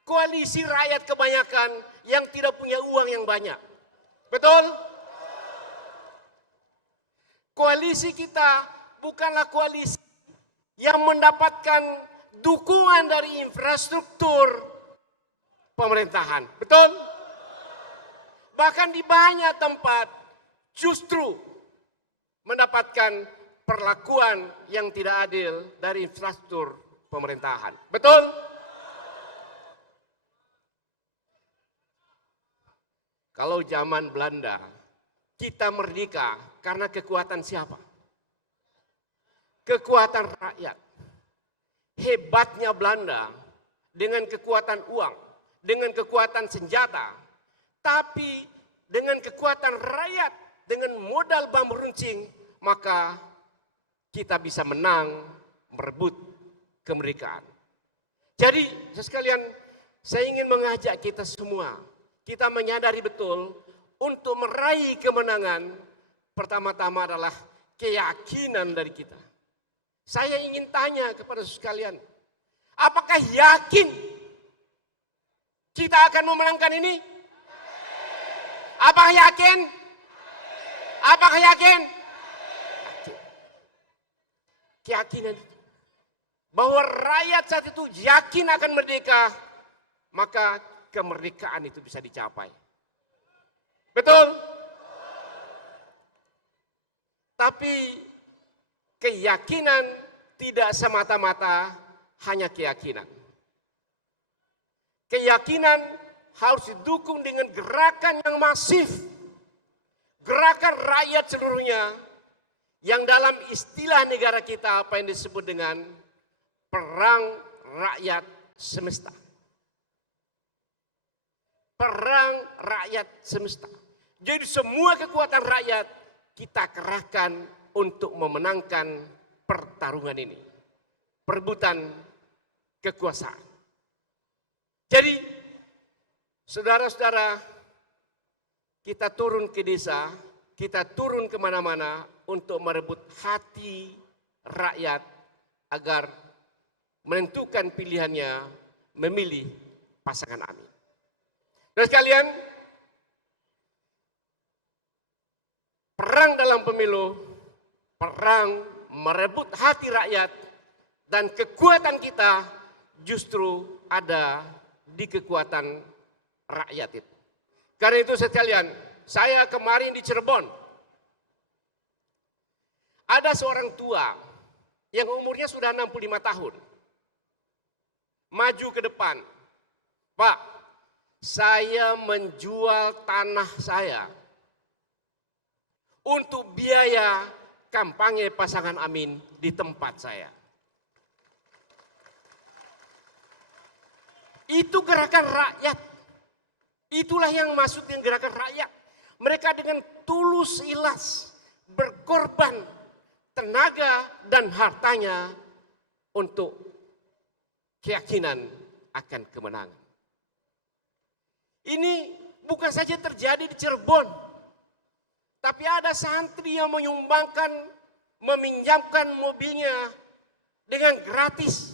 koalisi rakyat kebanyakan yang tidak punya uang yang banyak. Betul? Koalisi kita bukanlah koalisi yang mendapatkan dukungan dari infrastruktur pemerintahan. Betul? Bahkan di banyak tempat justru mendapatkan perlakuan yang tidak adil dari infrastruktur pemerintahan. Betul? Kalau zaman Belanda, kita merdeka karena kekuatan siapa? Kekuatan rakyat. Hebatnya Belanda dengan kekuatan uang, dengan kekuatan senjata, tapi dengan kekuatan rakyat, dengan modal bambu runcing, maka kita bisa menang merebut kemerdekaan. Jadi, sekalian, saya ingin mengajak kita semua, kita menyadari betul untuk meraih kemenangan, pertama-tama adalah keyakinan dari kita. Saya ingin tanya kepada sekalian, apakah yakin kita akan memenangkan ini? Apakah yakin? Apakah yakin? Keyakinan bahwa rakyat saat itu yakin akan merdeka, maka kemerdekaan itu bisa dicapai. Betul? Tapi keyakinan tidak semata-mata hanya keyakinan. Keyakinan harus didukung dengan gerakan yang masif. Gerakan rakyat seluruhnya yang dalam istilah negara kita apa yang disebut dengan perang rakyat semesta. Perang rakyat semesta. Jadi semua kekuatan rakyat kita kerahkan untuk memenangkan pertarungan ini. Perebutan kekuasaan. Jadi saudara-saudara, kita turun ke desa, kita turun kemana-mana untuk merebut hati rakyat agar menentukan pilihannya memilih pasangan Amin. Dan sekalian, perang dalam pemilu, perang merebut hati rakyat Dan kekuatan kita justru ada di kekuatan rakyat itu. Karena itu sekalian, saya kemarin di Cirebon, ada seorang tua yang umurnya sudah 65 tahun. Maju ke depan, Pak, saya menjual tanah saya untuk biaya kampanye pasangan Amin di tempat saya. Itu gerakan rakyat. Itulah yang maksud dengan gerakan rakyat. Mereka dengan tulus ikhlas berkorban tenaga dan hartanya untuk keyakinan akan kemenangan. Ini bukan saja terjadi di Cirebon, tapi ada santri yang menyumbangkan, meminjamkan mobilnya dengan gratis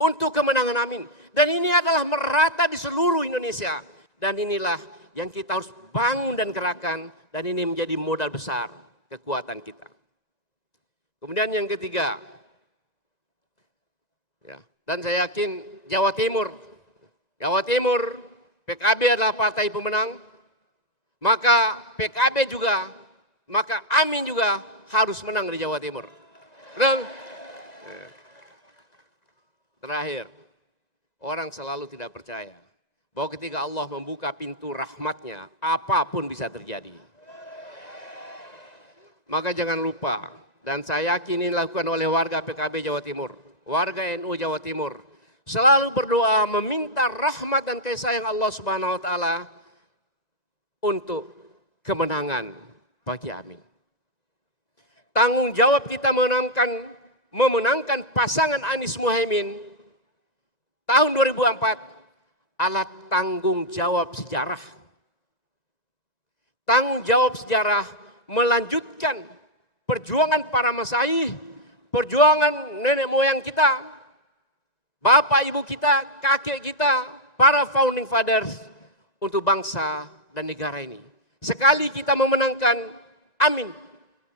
untuk kemenangan Amin. Dan ini adalah merata di seluruh Indonesia. Dan inilah yang kita harus bangun dan gerakan, dan ini menjadi modal besar kekuatan kita. Kemudian yang ketiga, ya, dan saya yakin Jawa Timur PKB adalah partai pemenang, maka PKB juga, maka Amin juga harus menang di Jawa Timur. Terakhir, orang selalu tidak percaya bahwa ketika Allah membuka pintu rahmatnya, apapun bisa terjadi. Maka jangan lupa, dan saya yakin ini dilakukan oleh warga PKB Jawa Timur, warga NU Jawa Timur, selalu berdoa meminta rahmat dan kasih sayang Allah Subhanahu wa taala untuk kemenangan bagi Amin. Tanggung jawab kita memenangkan pasangan Anies Muhaimin tahun 2004 alat tanggung jawab sejarah. Tanggung jawab sejarah melanjutkan perjuangan para masyayikh, perjuangan nenek moyang kita, bapak ibu kita, kakek kita, para founding fathers untuk bangsa dan negara ini. Sekali kita memenangkan Amin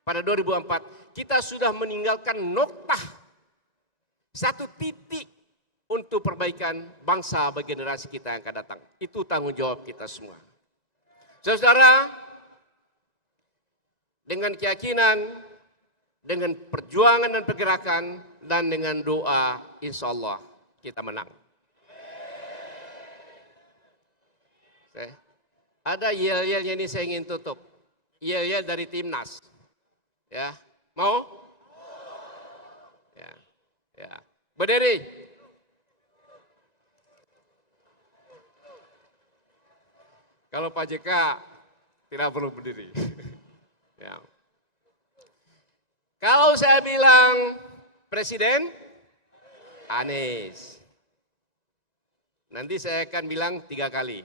pada 2004, kita sudah meninggalkan noktah, satu titik untuk perbaikan bangsa bagi generasi kita yang akan datang. Itu tanggung jawab kita semua. Saudara, dengan keyakinan, dengan perjuangan dan pergerakan, dan dengan doa, insya Allah kita menang. Ada yel-yelnya ini saya ingin tutup. Yel-yel dari Timnas. Ya, mau? Ya, ya. Berdiri. Kalau Pak JK tidak perlu berdiri. Ya. Kalau saya bilang Presiden Anies, nanti saya akan bilang 3 kali.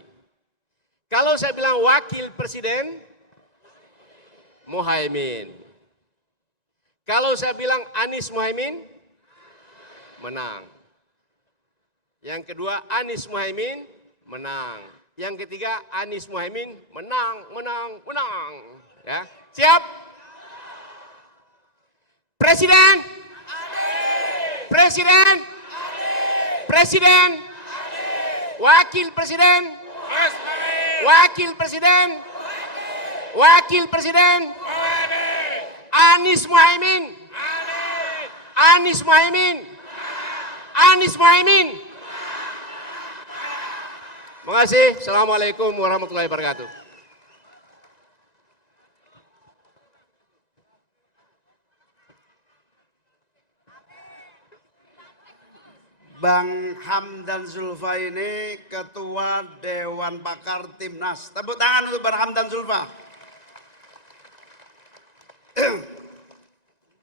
Kalau saya bilang Wakil Presiden Muhaimin. Kalau saya bilang Anies Muhaimin, menang. Yang kedua Anies Muhaimin, menang. Yang ketiga Anies Muhaimin, menang. Ya, siap? Presiden, Presiden, Presiden, Wakil Presiden, Wakil Presiden, Wakil Presiden, Anies Muhaimin, Anies Muhaimin, Anies Muhaimin. Terima kasih. Assalamualaikum warahmatullahi wabarakatuh. Bang Hamdan Zulfa ini Ketua Dewan Pakar Timnas. Tepuk tangan untuk Bang Hamdan Zulfa.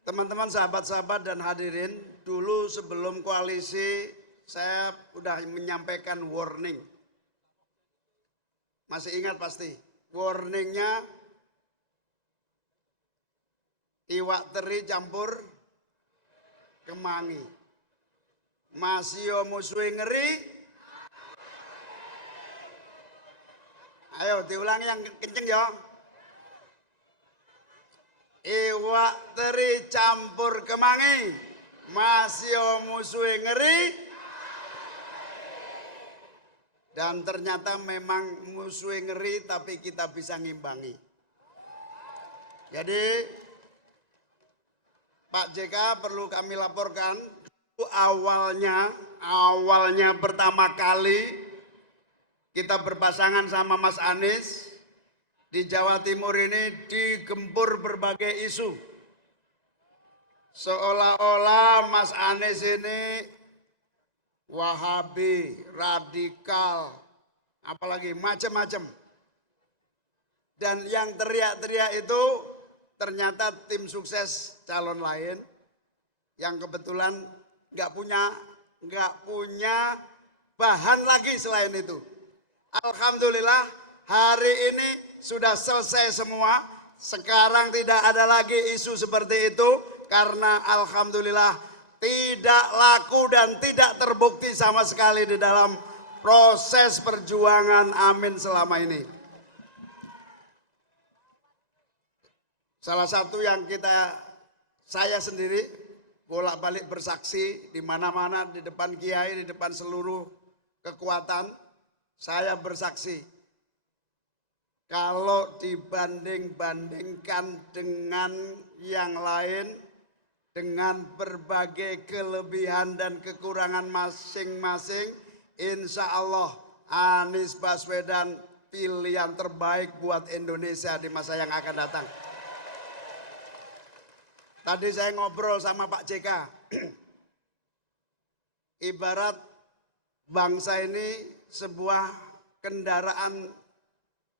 Teman-teman, sahabat-sahabat dan hadirin, dulu sebelum koalisi saya udah menyampaikan warning. Masih ingat pasti? Warningnya iwak teri campur kemangi. Masih musuh ngeri. Ayo diulang yang kenceng ya. Iwak teri campur kemangi. Masih musuhe ngeri. Dan ternyata memang musuhe ngeri tapi kita bisa ngimbangi. Jadi Pak JK perlu kami laporkan, awalnya pertama kali kita berpasangan sama Mas Anies di Jawa Timur ini digempur berbagai isu. Seolah-olah Mas Anies ini Wahabi, radikal, apalagi macam-macam. Dan yang teriak-teriak itu ternyata tim sukses calon lain yang kebetulan nggak punya bahan lagi selain itu. Alhamdulillah hari ini sudah selesai semua. Sekarang tidak ada lagi isu seperti itu karena alhamdulillah tidak laku dan tidak terbukti sama sekali di dalam proses perjuangan Amin selama ini. Salah satu yang saya sendiri bolak-balik bersaksi di mana-mana, di depan kiai, di depan seluruh kekuatan, saya bersaksi. Kalau dibanding-bandingkan dengan yang lain, dengan berbagai kelebihan dan kekurangan masing-masing, insya Allah Anies Baswedan pilihan terbaik buat Indonesia di masa yang akan datang. Tadi saya ngobrol sama Pak JK, ibarat bangsa ini sebuah kendaraan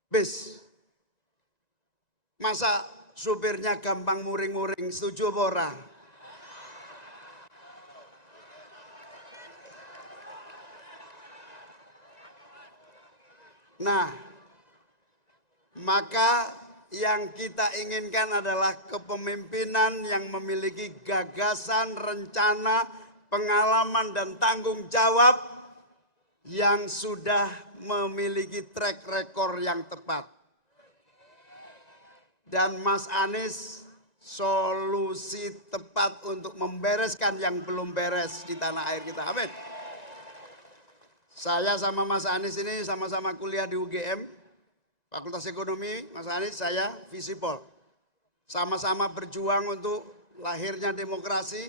bis. Masa supirnya gampang muring-muring, setuju apa ora? Nah, maka yang kita inginkan adalah kepemimpinan yang memiliki gagasan, rencana, pengalaman, dan tanggung jawab yang sudah memiliki track record yang tepat. Dan Mas Anies solusi tepat untuk membereskan yang belum beres di tanah air kita. Amin. Saya sama Mas Anies ini sama-sama kuliah di UGM. Fakultas Ekonomi, Mas Anies, saya Visipol. Sama-sama berjuang untuk lahirnya demokrasi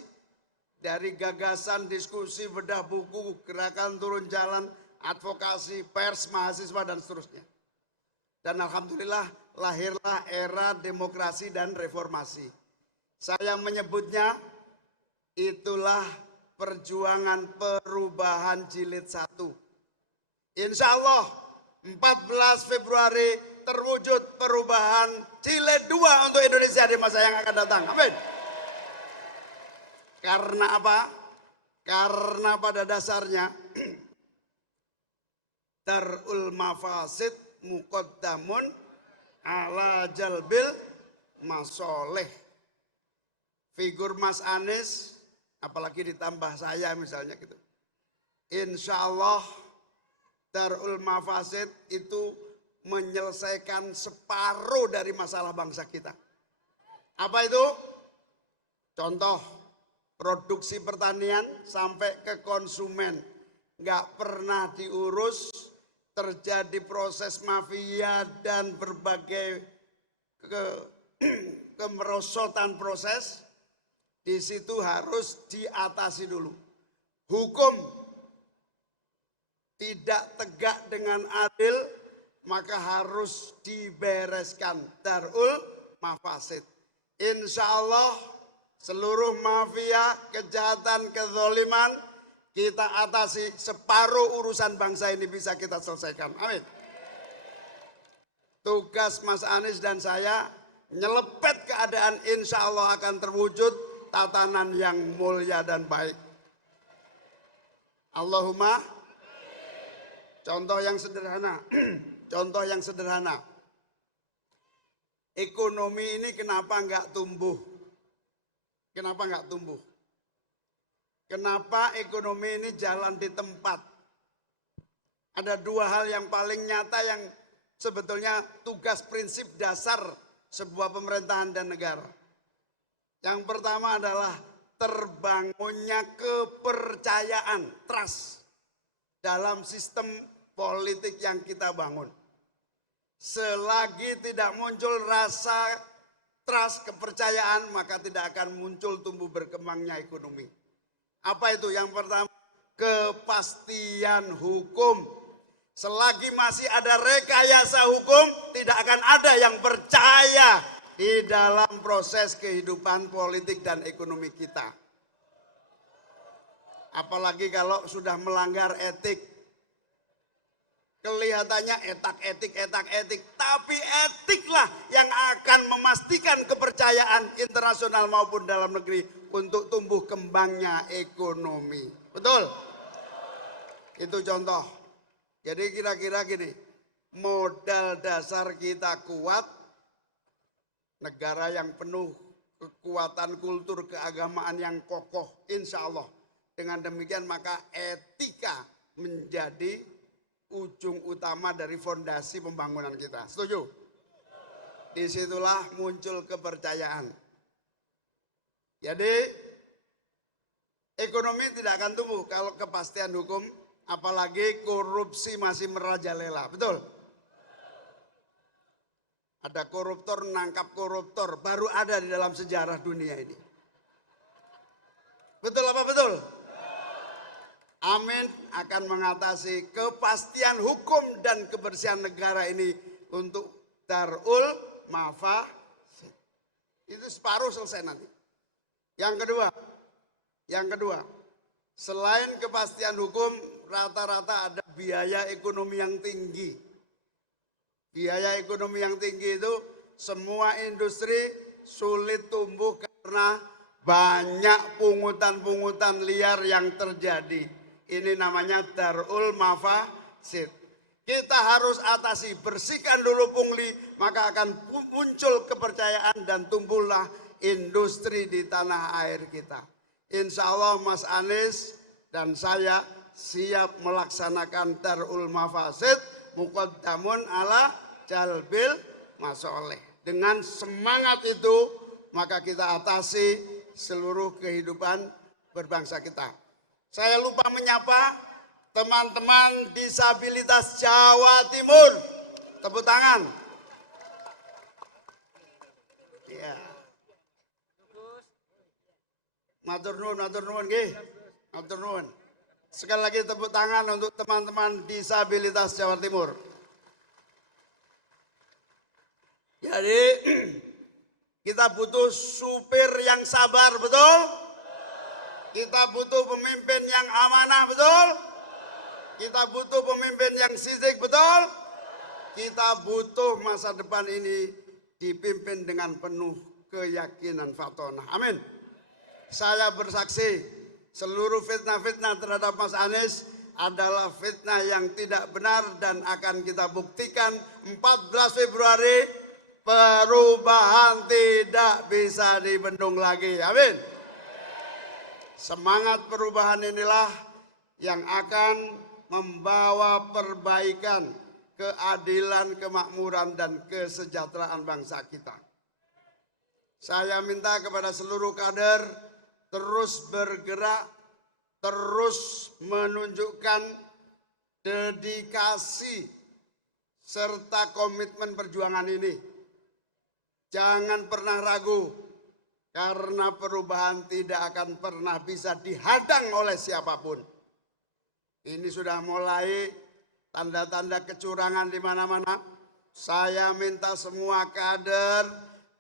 dari gagasan, diskusi, bedah buku, gerakan turun jalan, advokasi, pers, mahasiswa, dan seterusnya. Dan alhamdulillah lahirlah era demokrasi dan reformasi. Saya menyebutnya itulah perjuangan perubahan jilid 1. Insya Allah 14 Februari terwujud perubahan jilid 2 untuk Indonesia di masa yang akan datang. Amin. Karena apa? Karena pada dasarnya darul mafasid muqaddamun ala jalbil masoleh. Figur Mas Anies, apalagi ditambah saya misalnya gitu. Insya Allah darul mafasid itu menyelesaikan separuh dari masalah bangsa kita. Apa itu? Contoh, produksi pertanian sampai ke konsumen. Nggak pernah diurus, terjadi proses mafia dan berbagai kemerosotan proses. Di situ harus diatasi dulu. Hukum tidak tegak dengan adil, maka harus dibereskan darul mafasid. Insya Allah seluruh mafia, kejahatan, kezoliman kita atasi, separuh urusan bangsa ini bisa kita selesaikan. Amin. Tugas Mas Anies dan saya nyelepet keadaan, insya Allah akan terwujud tatanan yang mulia dan baik. Allahumma. Contoh yang sederhana, contoh yang sederhana. Ekonomi ini kenapa nggak tumbuh? Kenapa nggak tumbuh? Kenapa ekonomi ini jalan di tempat? Ada dua hal yang paling nyata yang sebetulnya tugas prinsip dasar sebuah pemerintahan dan negara. Yang pertama adalah terbangunnya kepercayaan, trust dalam sistem politik yang kita bangun. Selagi tidak muncul rasa trust, kepercayaan, maka tidak akan muncul tumbuh berkembangnya ekonomi. Apa itu? Yang pertama, kepastian hukum. Selagi masih ada rekayasa hukum, tidak akan ada yang percaya di dalam proses kehidupan politik dan ekonomi kita. Apalagi kalau sudah melanggar etik. Kelihatannya etak-etik, tapi etiklah yang akan memastikan kepercayaan internasional maupun dalam negeri untuk tumbuh kembangnya ekonomi. Betul? Itu contoh. Jadi kira-kira gini, modal dasar kita kuat, negara yang penuh kekuatan kultur keagamaan yang kokoh, insya Allah. Dengan demikian maka etika menjadi ujung utama dari fondasi pembangunan kita. Setuju? Disitulah muncul kepercayaan. Jadi ekonomi tidak akan tumbuh kalau kepastian hukum, apalagi korupsi masih merajalela. Betul? Ada koruptor nangkap koruptor, baru ada di dalam sejarah dunia ini. Betul apa betul? Amin akan mengatasi kepastian hukum dan kebersihan negara ini untuk darul mafasid. Itu separuh selesai nanti. Yang kedua, selain kepastian hukum, rata-rata ada biaya ekonomi yang tinggi. Biaya ekonomi yang tinggi itu semua industri sulit tumbuh karena banyak pungutan-pungutan liar yang terjadi. Ini namanya darul mafasid. Kita harus atasi, bersihkan dulu pungli, maka akan muncul kepercayaan dan tumbuhlah industri di tanah air kita. Insya Allah Mas Anies dan saya siap melaksanakan darul mafasid muqaddamun ala jalbil masoleh. Dengan semangat itu maka kita atasi seluruh kehidupan berbangsa kita. Saya lupa menyapa teman-teman disabilitas Jawa Timur. Tepuk tangan. Ya. Matur nuwun nggih. Matur nuwun. Sekali lagi tepuk tangan untuk teman-teman disabilitas Jawa Timur. Jadi kita butuh supir yang sabar, betul? Kita butuh pemimpin yang amanah, betul? Kita butuh pemimpin yang sisik, betul? Kita butuh masa depan ini dipimpin dengan penuh keyakinan fatonah. Amin. Saya bersaksi seluruh fitnah-fitnah terhadap Mas Anies adalah fitnah yang tidak benar dan akan kita buktikan 14 Februari perubahan tidak bisa dibendung lagi. Amin. Semangat perubahan inilah yang akan membawa perbaikan, keadilan, kemakmuran, dan kesejahteraan bangsa kita. Saya minta kepada seluruh kader terus bergerak, terus menunjukkan dedikasi serta komitmen perjuangan ini. Jangan pernah ragu. Karena perubahan tidak akan pernah bisa dihadang oleh siapapun. Ini sudah mulai tanda-tanda kecurangan di mana-mana. Saya minta semua kader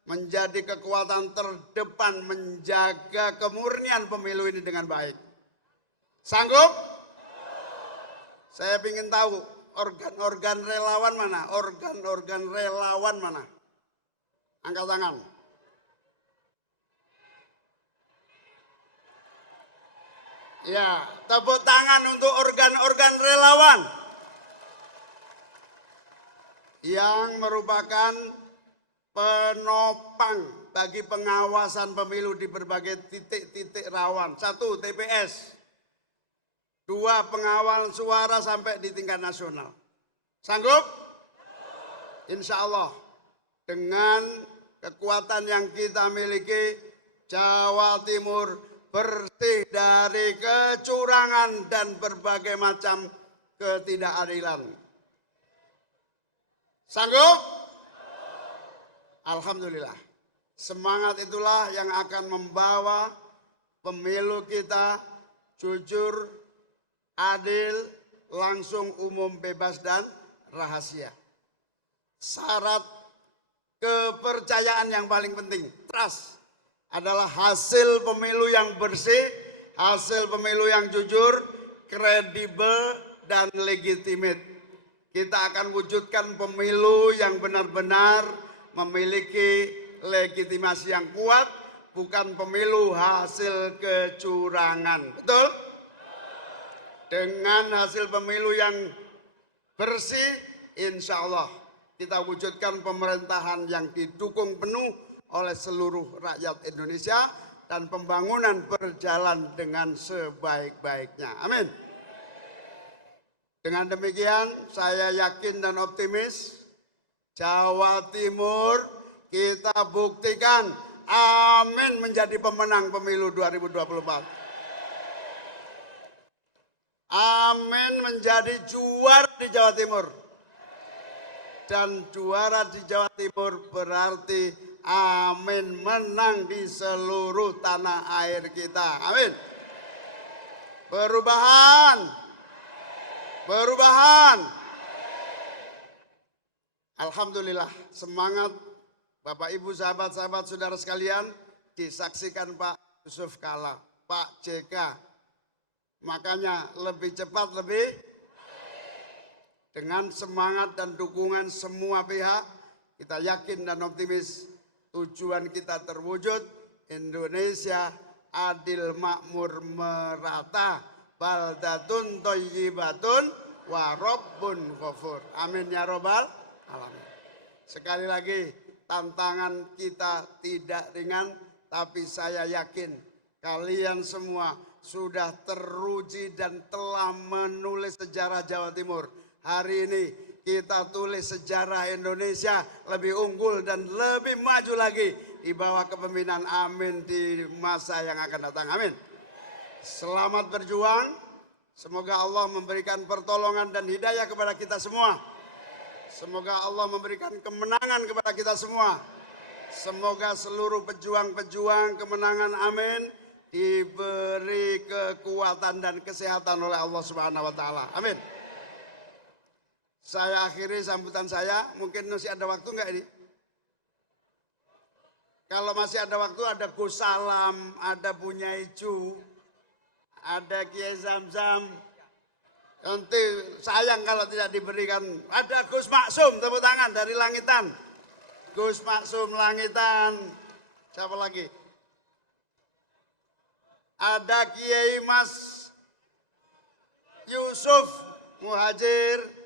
menjadi kekuatan terdepan menjaga kemurnian pemilu ini dengan baik. Sanggup? Saya ingin tahu organ-organ relawan mana? Organ-organ relawan mana? Angkat tangan. Ya, tepuk tangan untuk organ-organ relawan yang merupakan penopang bagi pengawasan pemilu di berbagai titik-titik rawan. 1. TPS. 2. Pengawal suara sampai di tingkat nasional. Sanggup? Insya Allah dengan kekuatan yang kita miliki, Jawa Timur bersih dari kecurangan dan berbagai macam ketidakadilan. Sanggup? Alhamdulillah. Semangat itulah yang akan membawa pemilu kita jujur, adil, langsung, umum, bebas, dan rahasia. Syarat kepercayaan yang paling penting, trust, adalah hasil pemilu yang bersih, hasil pemilu yang jujur, kredibel, dan legitimate. Kita akan wujudkan pemilu yang benar-benar memiliki legitimasi yang kuat, bukan pemilu hasil kecurangan. Betul? Dengan hasil pemilu yang bersih, insya Allah kita wujudkan pemerintahan yang didukung penuh oleh seluruh rakyat Indonesia dan pembangunan berjalan dengan sebaik-baiknya. Amin. Dengan demikian saya yakin dan optimis Jawa Timur kita buktikan amin menjadi pemenang pemilu 2024. Amin menjadi juara di Jawa Timur. Dan juara di Jawa Timur berarti amin menang di seluruh tanah air kita. Amin. Perubahan. Perubahan. Alhamdulillah, semangat Bapak Ibu, sahabat-sahabat, saudara sekalian disaksikan Pak Yusuf Kalla, Pak JK. Makanya lebih cepat lebih dengan semangat dan dukungan semua pihak, kita yakin dan optimis tujuan kita terwujud. Indonesia adil, makmur, merata, baldatun thayyibatun wa rabbun ghafur. Amin ya robbal alamin. Sekali lagi, tantangan kita tidak ringan, tapi saya yakin kalian semua sudah teruji dan telah menulis sejarah Jawa Timur. Hari ini kita tulis sejarah Indonesia lebih unggul dan lebih maju lagi di bawah kepemimpinan Amin di masa yang akan datang. Amin. Selamat berjuang. Semoga Allah memberikan pertolongan dan hidayah kepada kita semua. Semoga Allah memberikan kemenangan kepada kita semua. Semoga seluruh pejuang-pejuang kemenangan Amin diberi kekuatan dan kesehatan oleh Allah Subhanahu wa taala. Amin. Saya akhiri sambutan saya. Mungkin masih ada waktu enggak ini? Kalau masih ada waktu, ada Gus Salam, ada Bunya Iju, ada Kiai Zamzam. Nanti sayang kalau tidak diberikan. Ada Gus Maksum, tepuk tangan dari Langitan. Gus Maksum Langitan. Siapa lagi? Ada Kiai Mas Yusuf Muhajir.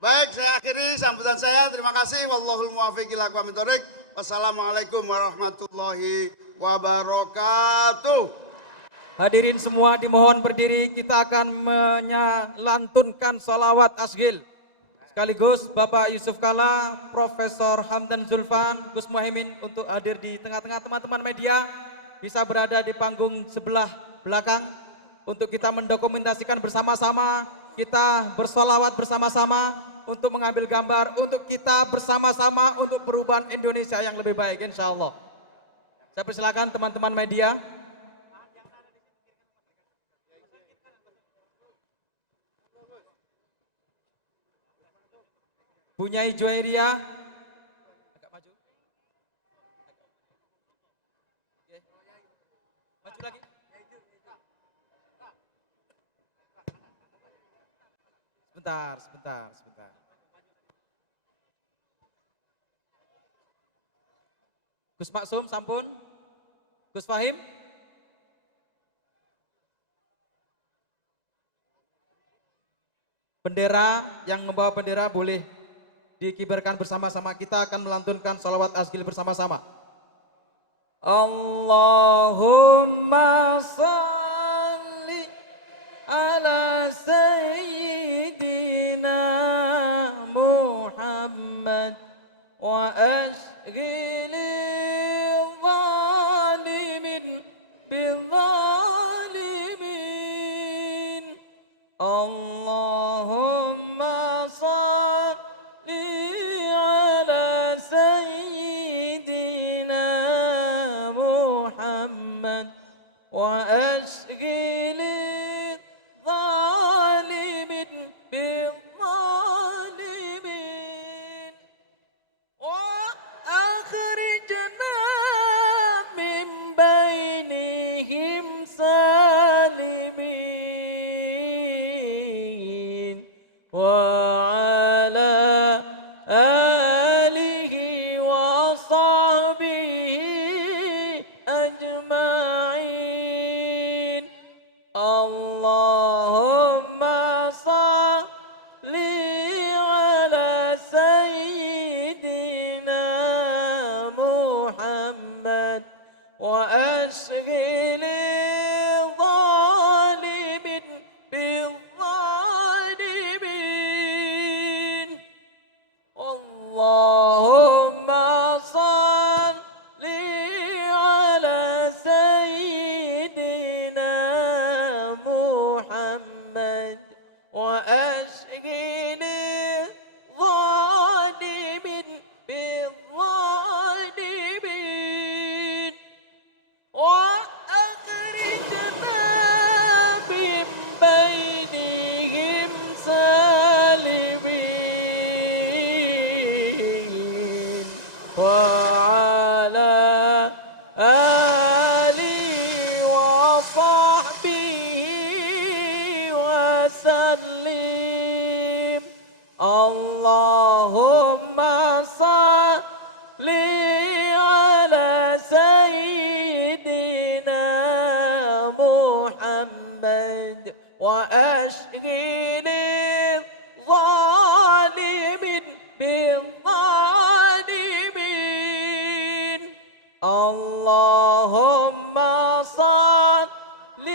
Baik, saya akhiri sambutan saya. Terima kasih. Wallahul muwaffiq ila aqwamit thoriq. Wassalamualaikum warahmatullahi wabarakatuh. Hadirin semua dimohon berdiri, kita akan melantunkan salawat asgil. Sekaligus Bapak Yusuf Kalla, Profesor Hamdan Zulfan, Gus Muhaimin untuk hadir di tengah-tengah. Teman-teman media bisa berada di panggung sebelah belakang untuk kita mendokumentasikan bersama-sama, kita bersolawat bersama-sama untuk mengambil gambar, untuk kita bersama-sama untuk perubahan Indonesia yang lebih baik insya Allah. Saya persilakan teman-teman media. Bunyai Juwairia, agak maju. Oke. Maju lagi. Sebentar. Gus Maksum, sampun. Gus Fahim. Bendera, yang membawa bendera boleh dikibarkan bersama-sama. Kita akan melantunkan salawat asgil bersama-sama. Allahumma salli ala sayyidina Muhammad wa ashghili zalimin وأشغل الظالم بالظالمين وأخرجنا من بينهم سالمين وعلى آله وصحبه أجمعين اللهم صل على سيدنا محمد وأشغل الظالم بالظالمين اللهم صل على سيدنا محمد وأشغل الظالم بالظالمين وأخرجنا من بينهم سالمين وعلى آله وصحبه وسلم اللهم صل على سيدنا محمد وأشغل الظالم بالظالمين اللهم صل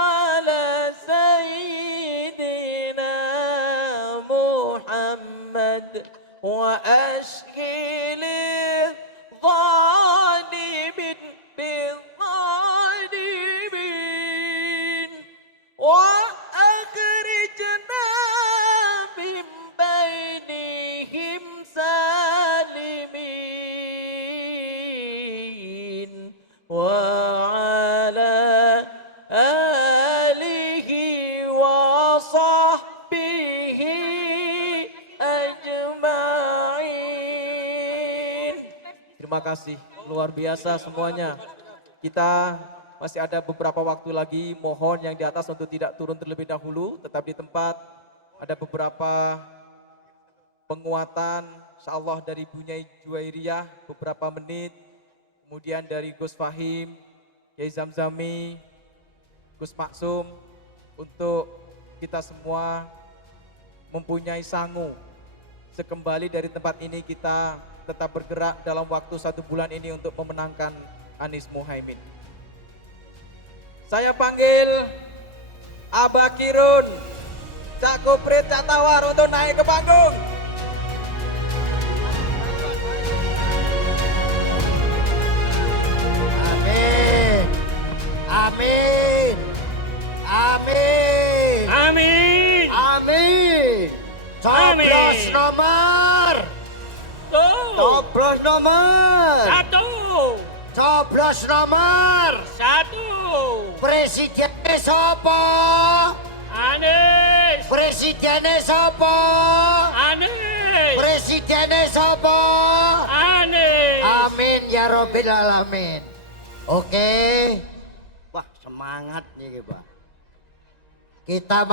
على سيدنا محمد وأشغل الظالم بالظالمين وأخرجنا من بينهم سالمين وعلى آله وصحبه أجمعين. Terima kasih, luar biasa semuanya. Kita masih ada beberapa waktu lagi, mohon yang di atas untuk tidak turun terlebih dahulu, tetap di tempat. Ada beberapa penguatan, insyaallah dari Bunyai Juwairiyah beberapa menit, kemudian dari Gus Fahim, Kiai Zamzami, Gus Maksum, untuk kita semua mempunyai sangu. Sekembali dari tempat ini kita tetap bergerak dalam waktu 1 bulan ini untuk memenangkan Anies Muhaimin. Saya panggil Abah Kirun, Cak Kuprit, Cak Tawar untuk naik ke panggung. Amin. Amin. Amin. Amin. Amin. Coblos nomor. Coblos nomor. 1. Coblos nomor. 1. Presidennya sopo? Anies. Presidennya sopo? Anies. Presidennya sopo? Anies. Amin ya Rabbil Alamin. Oke. Wah, semangat nih, Pak. Kita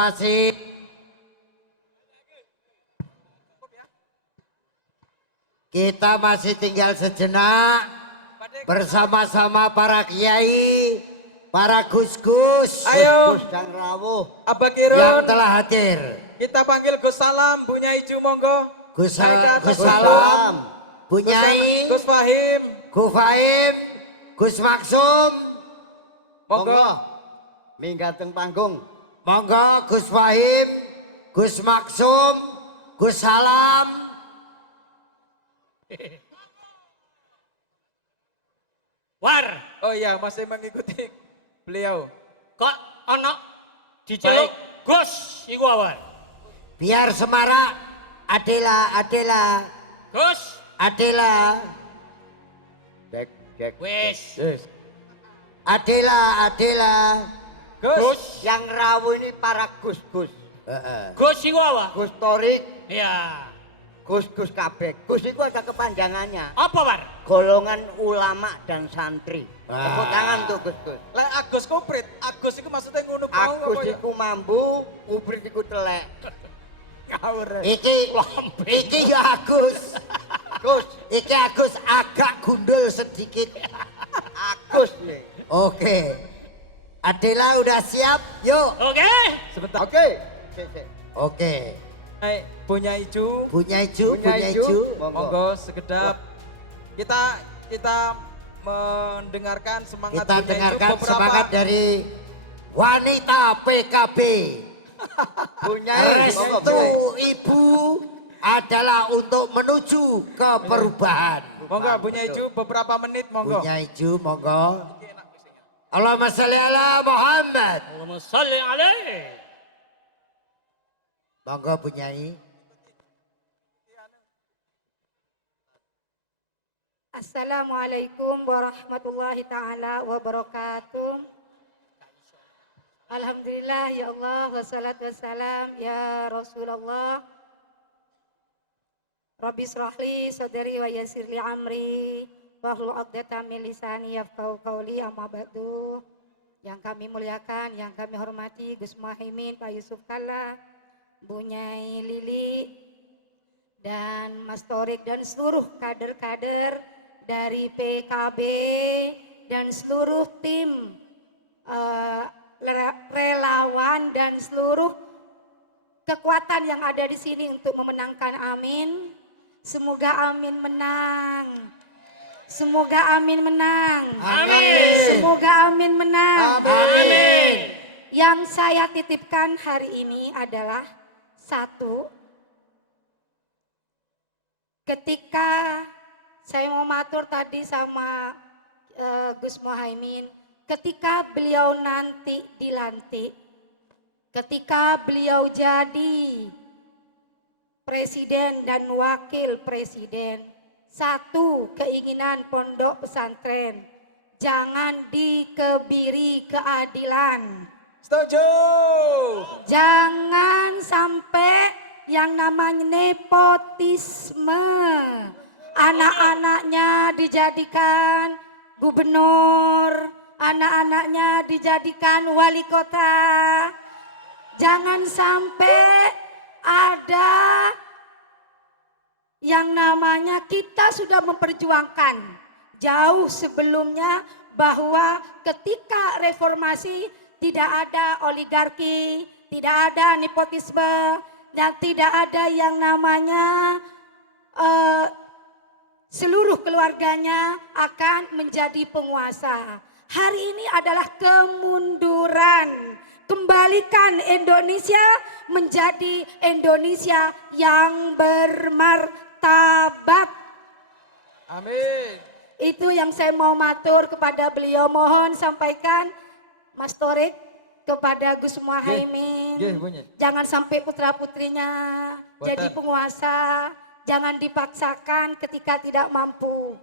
masih tinggal sejenak bersama-sama para kiai, para gus-gus, Ayo. gus-gus dan rawuh Abah yang Kirun, telah hadir. kita panggil Gus Salam, Bunyai Ju, monggo. Gus Naik ke atas, Salam, Bunyai, Gus Fahim, Gus Fahim, Gus Maksum, monggo. minggat teng panggung. Monggo Gus Fahim, Gus Maksum, Gus Salam. War. Oh iya, masih mengikuti beliau. Kok ono diceluk Gus iku awal. Biar semarak. Adela. Gus. Cek. Wis. Yes. Adela. Gus. Yang rawuh ini para Gus. Gus iku apa? Gus Torik, Ya. Gus kabeh. Gus itu ada kepanjangannya. Apa, War? Golongan ulama dan santri. Tepuk tangan tuh Gus. Lek Agus komplit, Agus itu maksudnya ngono mau Agus apa ya? iku mambu, Ubrit iku telek. Ngawur. Iki ya Agus. Gus, iki Agus agak gundul sedikit. Agus nih. Oke. Adela udah siap? Yuk. Oke. Sebentar. Oke. Punya Icu. Punya Iju. Monggo sekedap kita mendengarkan semangat Kita Punya dengarkan Icu beberapa semangat dari wanita PKB. Punya Restu Ibu adalah untuk menuju ke perubahan. Monggo Punya Icu beberapa menit monggo. Punya Iju, monggo. Allahumma sholli ala Muhammad. Allahumma sholli alaihi. Monggo Bunyai. Assalamualaikum warahmatullahi ta'ala wabarakatuh. Alhamdulillah ya Allah wassalatu wassalam ya Rasulullah. Rabbi srahli sadri wa yassirli amri wahlul 'uqdatam min lisani yafqahu qawli amma ba'du. Yang kami muliakan, yang kami hormati Gus Muhaimin, Pak Yusuf Kalla, Bunyai Lili, dan Mas Torik dan seluruh kader-kader dari PKB dan seluruh tim relawan dan seluruh kekuatan yang ada di sini untuk memenangkan Amin. Semoga Amin menang. Semoga Amin menang. Amin. Semoga Amin menang. Amin. Yang saya titipkan hari ini adalah satu, ketika saya mau matur tadi sama Gus Muhaimin, ketika beliau nanti dilantik, ketika beliau jadi presiden dan wakil presiden, satu keinginan pondok pesantren, jangan dikebiri keadilan. Setuju. Jangan sampai yang namanya nepotisme. Anak-anaknya dijadikan gubernur, anak-anaknya dijadikan wali kota. Jangan sampai ada yang namanya kita sudah memperjuangkan jauh sebelumnya bahwa ketika reformasi tidak ada oligarki, tidak ada nepotisme, dan tidak ada yang namanya seluruh keluarganya akan menjadi penguasa. Hari ini adalah kemunduran. Kembalikan Indonesia menjadi Indonesia yang bermartabat. Amin. Itu yang saya mau matur kepada beliau. Mohon sampaikan Mas Torik kepada Gus Muhaimin. Nggih, Bunyai. Jangan sampai putra-putrinya jadi penguasa. Jangan dipaksakan ketika tidak mampu.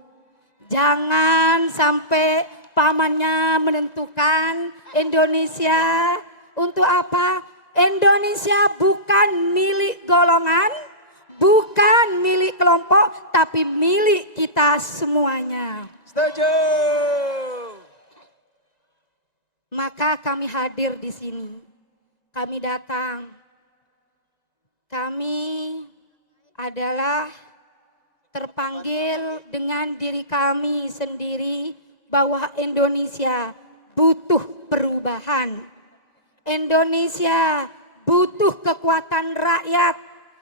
Jangan sampai pamannya menentukan Indonesia. Untuk apa? Indonesia bukan milik golongan, bukan milik kelompok, tapi milik kita semuanya. Setuju. Maka kami hadir di sini. Kami datang. Kami adalah terpanggil dengan diri kami sendiri bahwa Indonesia butuh perubahan. Indonesia butuh kekuatan rakyat.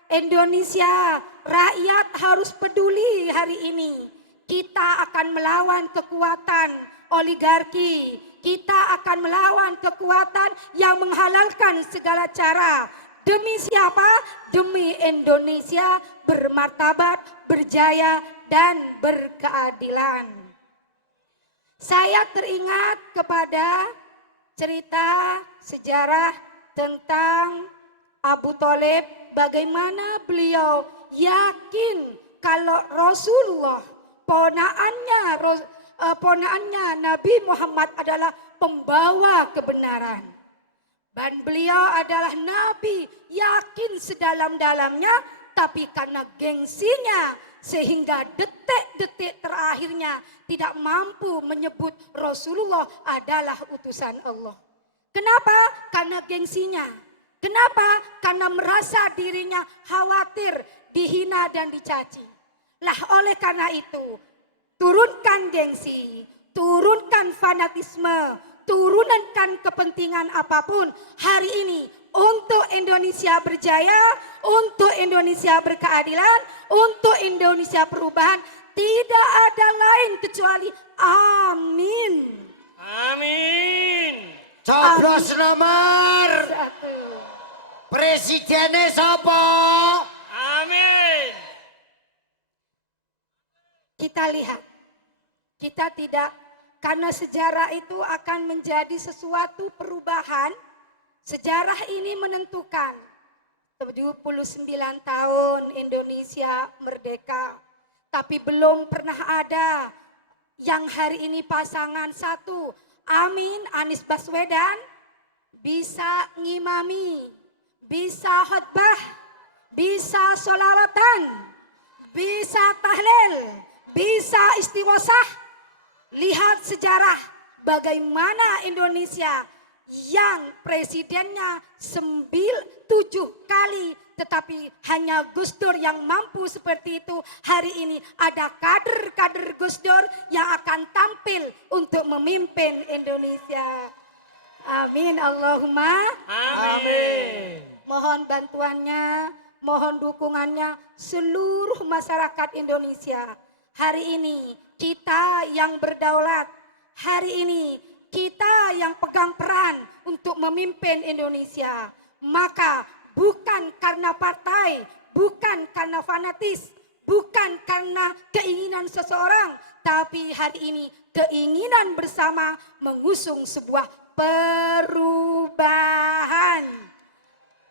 Indonesia, rakyat harus peduli hari ini. Kita akan melawan kekuatan oligarki. Kita akan melawan kekuatan yang menghalalkan segala cara. Demi siapa? Demi Indonesia bermartabat, berjaya, dan berkeadilan. Saya teringat kepada cerita sejarah tentang Abu Thalib, bagaimana beliau yakin kalau Rasulullah, ponaannya ponaannya Nabi Muhammad adalah pembawa kebenaran. Dan beliau adalah Nabi yakin sedalam-dalamnya, tapi karena gengsinya sehingga detik-detik terakhirnya tidak mampu menyebut Rasulullah adalah utusan Allah. Kenapa? Karena gengsinya. Kenapa? Karena merasa dirinya khawatir dihina dan dicaci. Lah oleh karena itu, turunkan gengsi, turunkan fanatisme, turunkan kepentingan apapun hari ini untuk Indonesia berjaya, untuk Indonesia berkeadilan, untuk Indonesia perubahan. Tidak ada lain kecuali amin. Amin. Coblos nomor. Satu. Presidennya sapa? Amin. Kita lihat, kita tidak, karena sejarah itu akan menjadi sesuatu perubahan. Sejarah ini menentukan 79 tahun Indonesia merdeka, tapi belum pernah ada yang hari ini pasangan satu, Amin Anies Baswedan, bisa ngimami, bisa khutbah, bisa sholawatan, bisa tahlil, bisa istighosah. Lihat sejarah bagaimana Indonesia yang presidennya 7 kali, tetapi hanya Gus Dur yang mampu seperti itu. Hari ini ada kader-kader Gus Dur yang akan tampil untuk memimpin Indonesia. Amin Allahumma. Amin. Mohon bantuannya, mohon dukungannya seluruh masyarakat Indonesia. Hari ini kita yang berdaulat, hari ini kita yang pegang peran untuk memimpin Indonesia. Maka bukan karena partai, bukan karena fanatis, bukan karena keinginan seseorang, tapi hari ini keinginan bersama mengusung sebuah perubahan.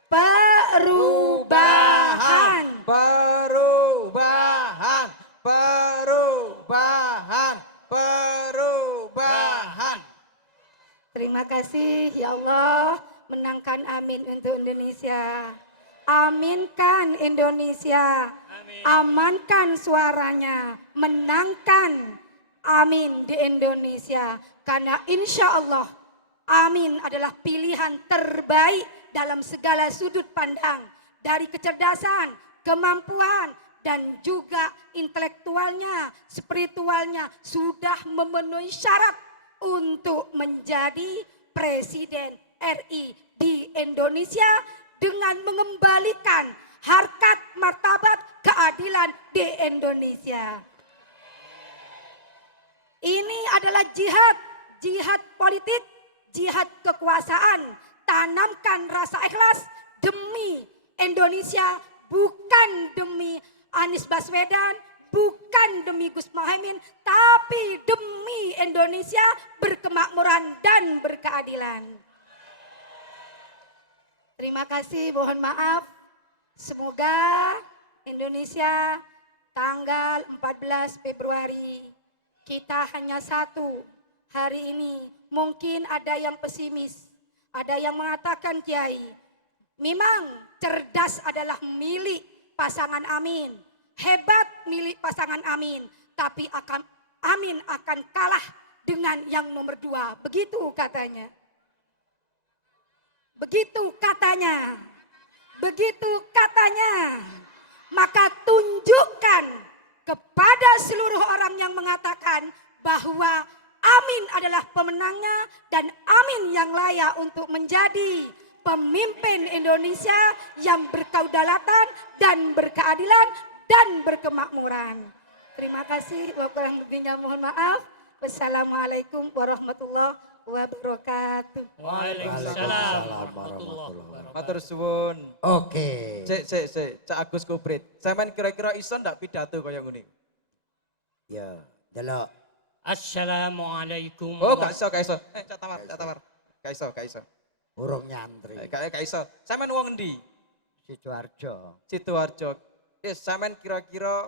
Perubahan. Perubahan. Perubahan. Perubahan. Terima kasih ya Allah, menangkan amin untuk Indonesia. Aminkan Indonesia, amankan suaranya, menangkan amin di Indonesia. Karena insya Allah amin adalah pilihan terbaik dalam segala sudut pandang. Dari kecerdasan, kemampuan, dan juga intelektualnya, spiritualnya sudah memenuhi syarat untuk menjadi Presiden RI di Indonesia dengan mengembalikan harkat martabat keadilan di Indonesia. Ini adalah jihad, jihad politik, jihad kekuasaan. Tanamkan rasa ikhlas demi Indonesia, bukan demi Anies Baswedan, bukan demi Gus Muhaimin, tapi demi Indonesia berkemakmuran dan berkeadilan. Terima kasih, mohon maaf. Semoga Indonesia tanggal 14 Februari kita hanya satu. Hari ini mungkin ada yang pesimis, ada yang mengatakan Kiai, memang cerdas adalah milik pasangan Amin, hebat milik pasangan Amin, tapi Amin akan kalah dengan yang nomor 2. Begitu katanya. Begitu katanya. Begitu katanya. Maka tunjukkan kepada seluruh orang yang mengatakan bahwa Amin adalah pemenangnya dan Amin yang layak untuk menjadi pemimpin Indonesia yang berkedaulatan dan berkeadilan dan berkemakmuran. Terima kasih, kurang lebihnya mohon maaf. Wassalamualaikum warahmatullahi wabarakatuh. Waalaikumsalam warahmatullahi wabarakatuh. Matur suwun. Oke. Cak Agus Kubrit. Sampeyan kira-kira iso ndak pidato kaya ngene? Ya, delok. Assalamualaikum. Oh, gak iso. Cak Tawar. Gak iso. Urung nyantri. Gak iso. Sampeyan wong endi? Sidoarjo. Sidoarjo. Sampeyan kira-kira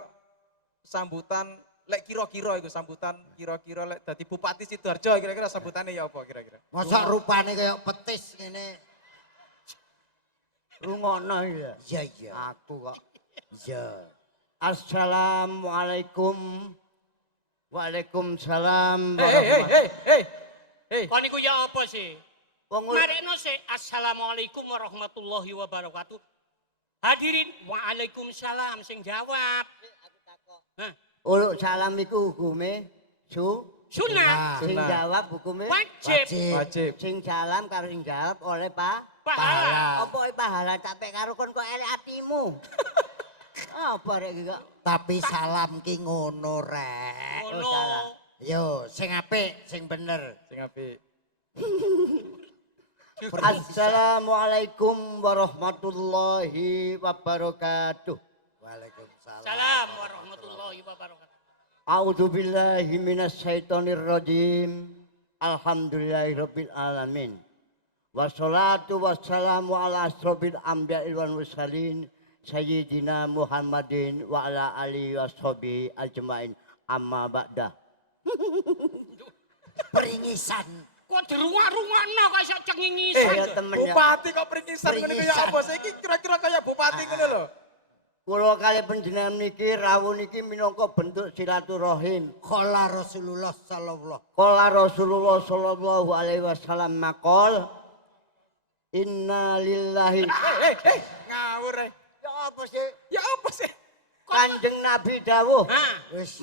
sambutan lek kira-kira iku sambutan kira-kira lek dadi Bupati Sidoarjo kira-kira sambutannya ya apa kira-kira? Masa rupane kayak petis ngene. Rungokno ya. Iya iya. Aku kok. Iya. Assalamualaikum. Waalaikumsalam. Hei. Kon niku ya apa sih? Wong Marekno sih assalamualaikum warahmatullahi wabarakatuh. Hadirin waalaikumsalam sing jawab. Hah, uluk salam iku hukume sunat, sing Sunat. jawab hukume wajib, Wajib. sing salam karo sing jawab oleh pahala. Apa pahala capek karo kon kok elek atimu. Apa rek iki kok? Tapi salam ki ngono rek. Ngono. salah. Yo, sing apik, sing bener. Sing apik. Assalamualaikum warahmatullahi wabarakatuh. Waalaikumsalam. Salam warahmatullahi wabarakatuh. A'udzu billahi minasyaitonir rajim. Alhamdulillahirabbil alamin. Wassalatu wassalamu ala asrofil anbiya'i wal mursalin sayyidina Muhammadin wa ala alihi washabihi ajmain. Amma ba'da. Peringisan. Kok dirungak-rungakno kok iso cengingisan. Ya temen ya. Bupati kok peringisan ngene ku ya Peringisan. apa? Saiki kira-kira kayak bupati ngono lho. Kula kali panjenengan niki rawuh niki minangka bentuk silaturahim. Qala Rasulullah sallallahu. Qala Rasulullah sallallahu alaihi wasallam maqal inna lillahi. Ngawur. Ya apa sih? Ya apa sih? Kanjeng Nabi dawuh, Hah,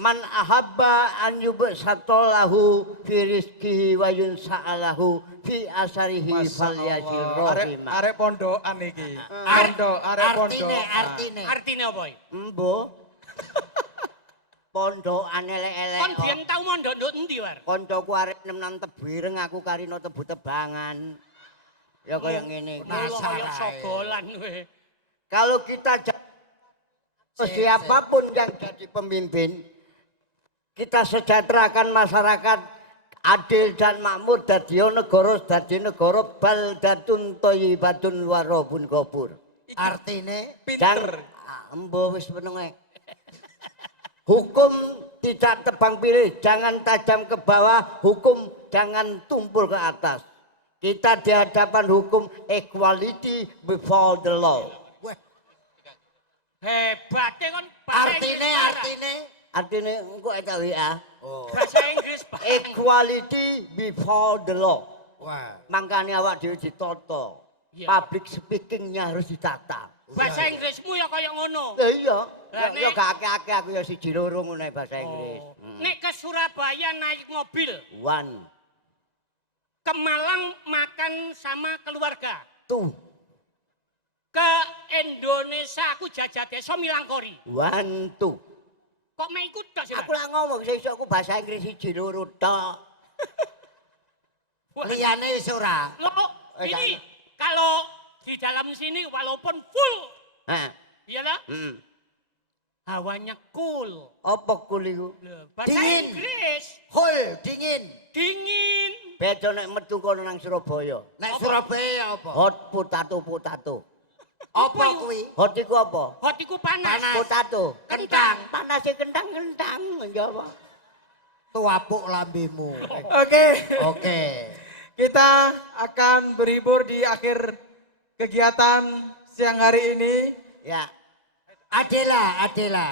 man ahabba an yubsatalahu fi rizqihi wa yunsa'alahu fi asarihi falyasil rahimah. Arek pondokan iki. Pondok, arek pondok. Artine. artine apa iki? Embo. Pondokan elek-elek. Kon biyen tau mondok nduk endi, War? Koncoku arek nem-nem Tebireng, aku karino Tebu Tebangan. Ya kaya ngene. Kaya Penasaran. sogolan kowe. Kalau kita siapapun yang jadi pemimpin, kita sejahterakan masyarakat adil dan makmur dadi negara baldatun thayyibatun wa rabbun ghafur. Artine Pinter. Embo wis menenge. Hukum tidak tebang pilih, jangan tajam ke bawah, hukum jangan tumpul ke atas. Kita di hadapan hukum equality before the law. Hebate kon bahasa Inggris. artine. Artinya engko eta WA. Oh. Bahasa Inggris. Equality before the law. Wah. Makanya awak dhewe ditata. Iya. Public speakingnya harus ditata. Bahasa Inggrismu ya kaya ngono. Iya. Lah, Ya Nek. gak akeh-akeh aku ya siji loro ngono bahasa Inggris. Nek ke Surabaya naik mobil, One, ke Malang makan sama keluarga, two, ke Indonesia aku jajah desa Milangkori. one, two. Kok mau ikut tok sih? Aku lah ngomong sesuk aku bahasa Inggris siji loro tok. Liyane wis ora. Loh, Eh, ini kalau di dalam sini walaupun full, Hah. iya lah, hawanya cool. Apa kul iku? Loh, bahasa Dingin. Inggris, Hol dingin. dingin. Beda nek metu kono nang Surabaya. Nek Surabaya apa? Hot potato. Apa kuwi? Hot iku apa? Hot iku panas. Potato. Kentang. Panasnya kentang. Ya apa? Tuapuk lambemu. Oke. Oke. Kita akan berhibur di akhir kegiatan siang hari ini. Ya. Adela. Adela.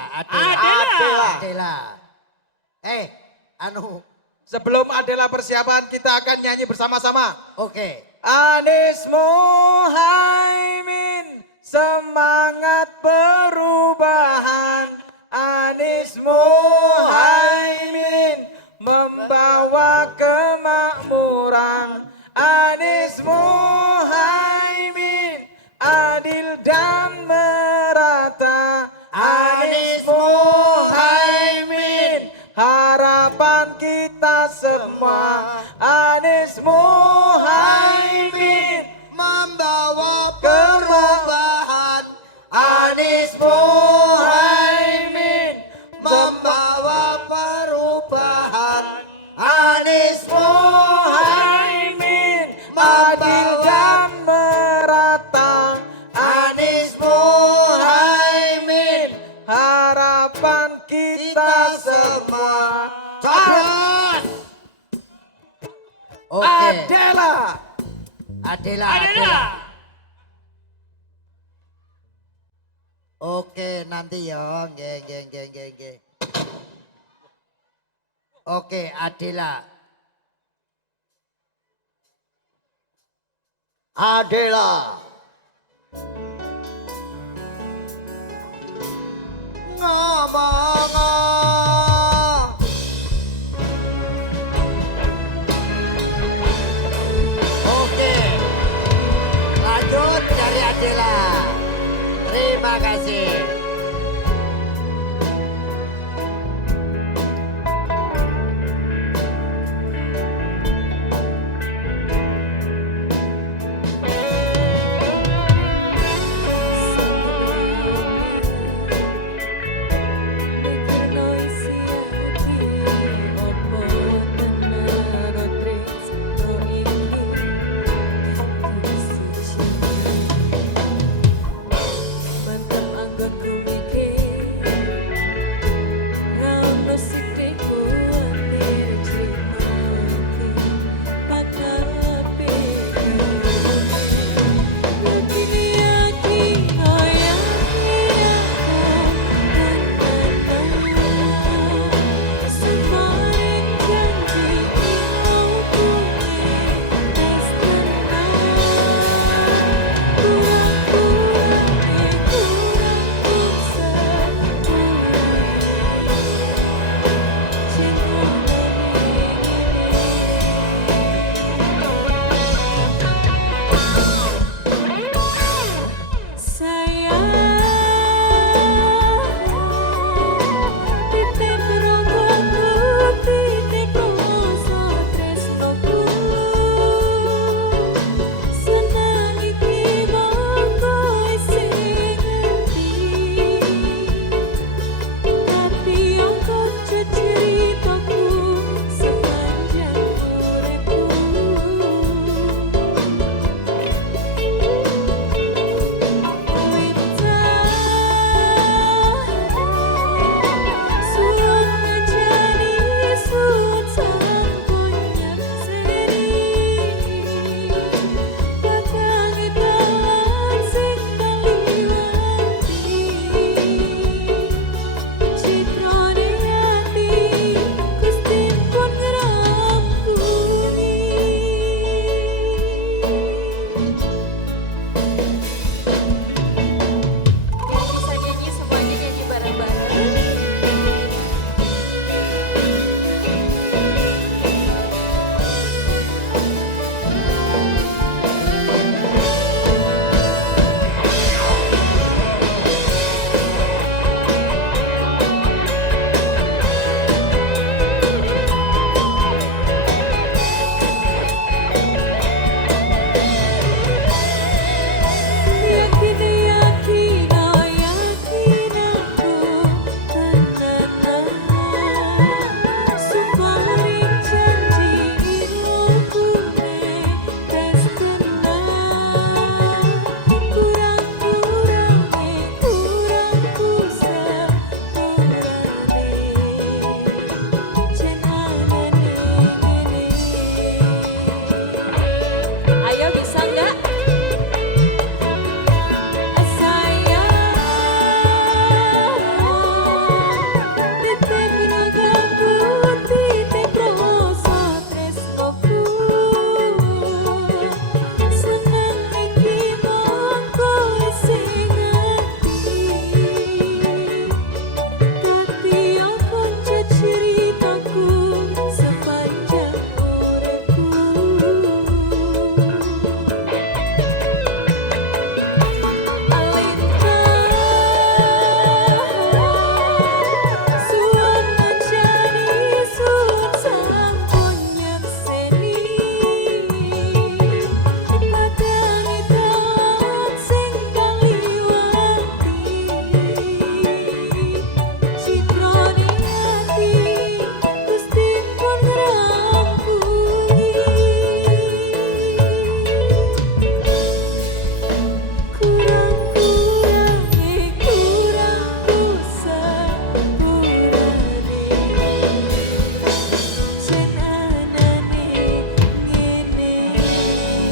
Anu. Sebelum Adela persiapan, kita akan nyanyi bersama-sama. Oke. Anies Muhaimin, semangat perubahan. Anies Muhaimin, membawa kemakmuran. Anies Muhaimin, adil dan merata. Anies Muhaimin, harapan kita semua. Anies Muhaimin, Membawa perubahan. Anies Muhaimin, membawa Oke. Adela. Adela. Adela. Oke, nanti ya. Nggih. Oke, Adela. Adela. Ngomong. Oke. Lanjut dari Adela. Terima kasih.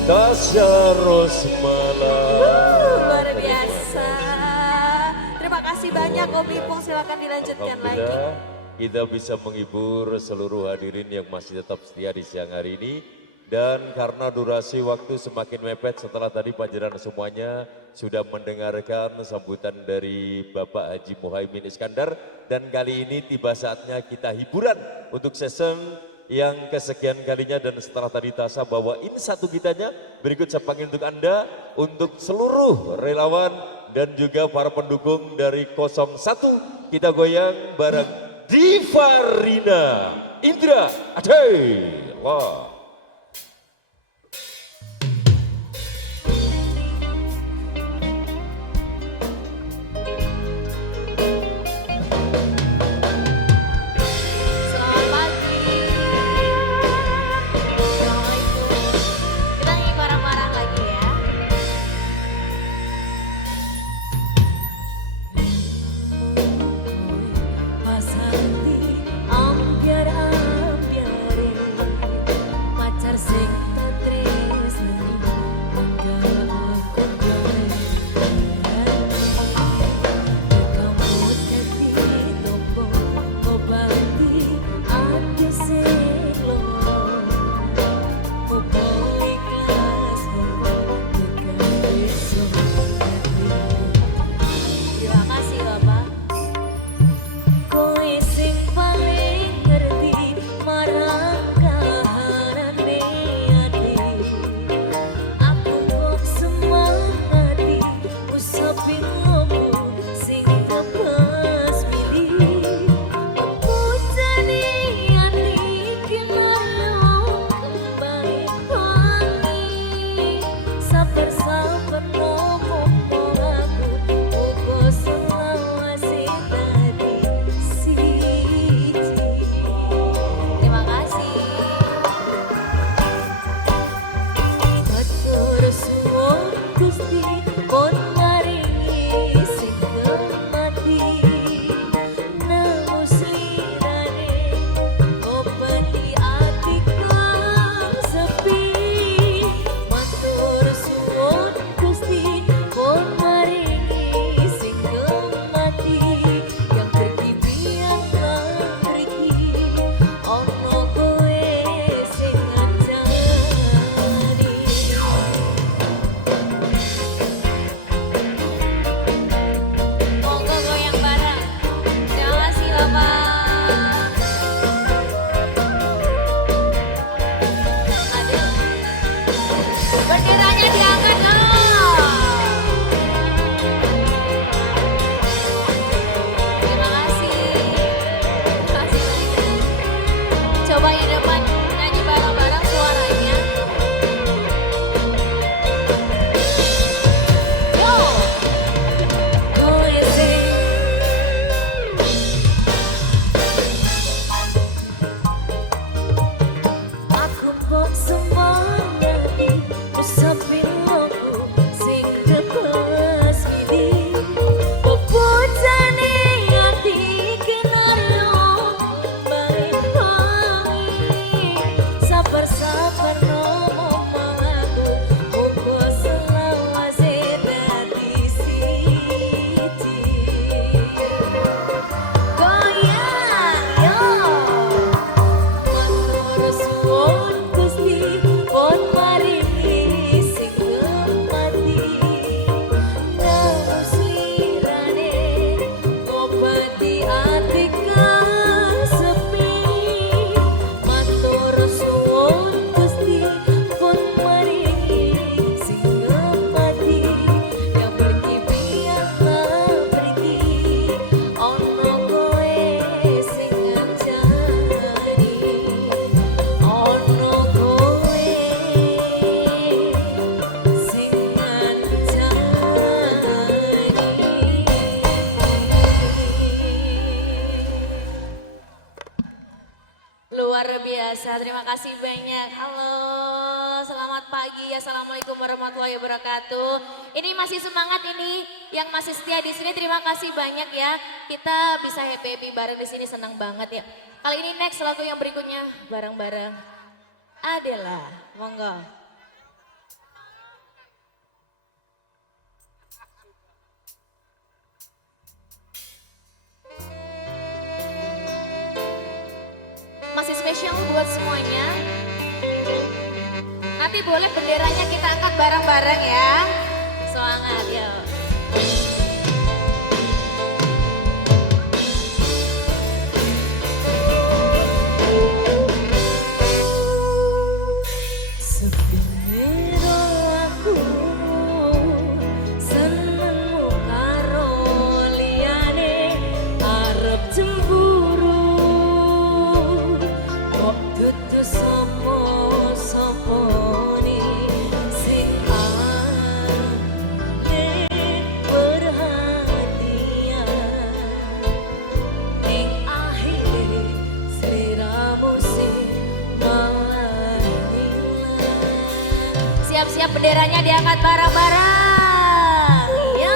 Tasya Rosmala. Luar biasa. Terima kasih banyak Om Ipung, silakan dilanjutkan lagi. Alhamdulillah kita bisa menghibur seluruh hadirin yang masih tetap setia di siang hari ini. Dan karena durasi waktu semakin mepet setelah tadi panjenengan semuanya sudah mendengarkan sambutan dari Bapak Haji Muhaimin Iskandar. Dan kali ini tiba saatnya kita hiburan untuk season yang kesekian kalinya. Dan setelah tadi Tasa bawain satu gitanya, berikut saya panggil untuk Anda, untuk seluruh relawan dan juga para pendukung dari 01, kita goyang bareng Diva Rina Indra Adela. Selamat pagi. Assalamualaikum. Kita nyanyi bareng-bareng lagi ya. Pasanti ambyar-ambyare, pacar sing tresni mangga aku gawe. Kamu tepi topo obati ati sing loro, opo ikhlas dekai Terima kasih Bapak. Kowe sing paling ngerti marang kahanane ati. Aku kok semangati usapin ngomong sing tepas pilih. Pujani ati kinaryo baik wangi. Sabar-sabar ngomong aku ugo selawase tadi siji. Terima kasih. Matur suwun Gusti pun maringi sing kemati. Nang slirane ngopeni ati kang sepi. Matur suwun Gusti pun maringi sing kemati. Yang pergi biar pergi, ono kowe sing ngancani. Monggo goyang bareng. Terima kasih Bapak. Aduh. Benderanya diangkat dong. Terima kasih. Terima kasih banyak. Coba yang depan nyanyi bareng-bareng suaranya. Yo. Kowe sing aku kok semangati usapin ngomong sing tepas pilih. Pupujane ati kinaryo baik wangi. Sabar-sabar ngomong aku ugo selawase dadi siji. Goyang yo. Matur suwun Gusti pun maringi sing kemati. Nang slirane ngobati ati kang sepi. Matur suwun Gusti pun maringi sing kemati. Yang pergi biarlah pergi, ono kowe sing ngancani. Ono kowe sing ngancani. Luar biasa, terima kasih banyak. Halo, selamat pagi. Assalamualaikum warahmatullahi wabarakatuh. Ini masih semangat ini, yang masih setia di sini. Terima kasih banyak ya. Kita bisa happy bareng di sini, senang banget ya. Kali ini next lagu yang berikutnya bareng-bareng Adela, monggo. spesial buat semuanya. Nanti boleh benderanya kita angkat bareng-bareng ya. Semangat ya. Siap-siap benderanya diangkat bareng-bareng. Yo.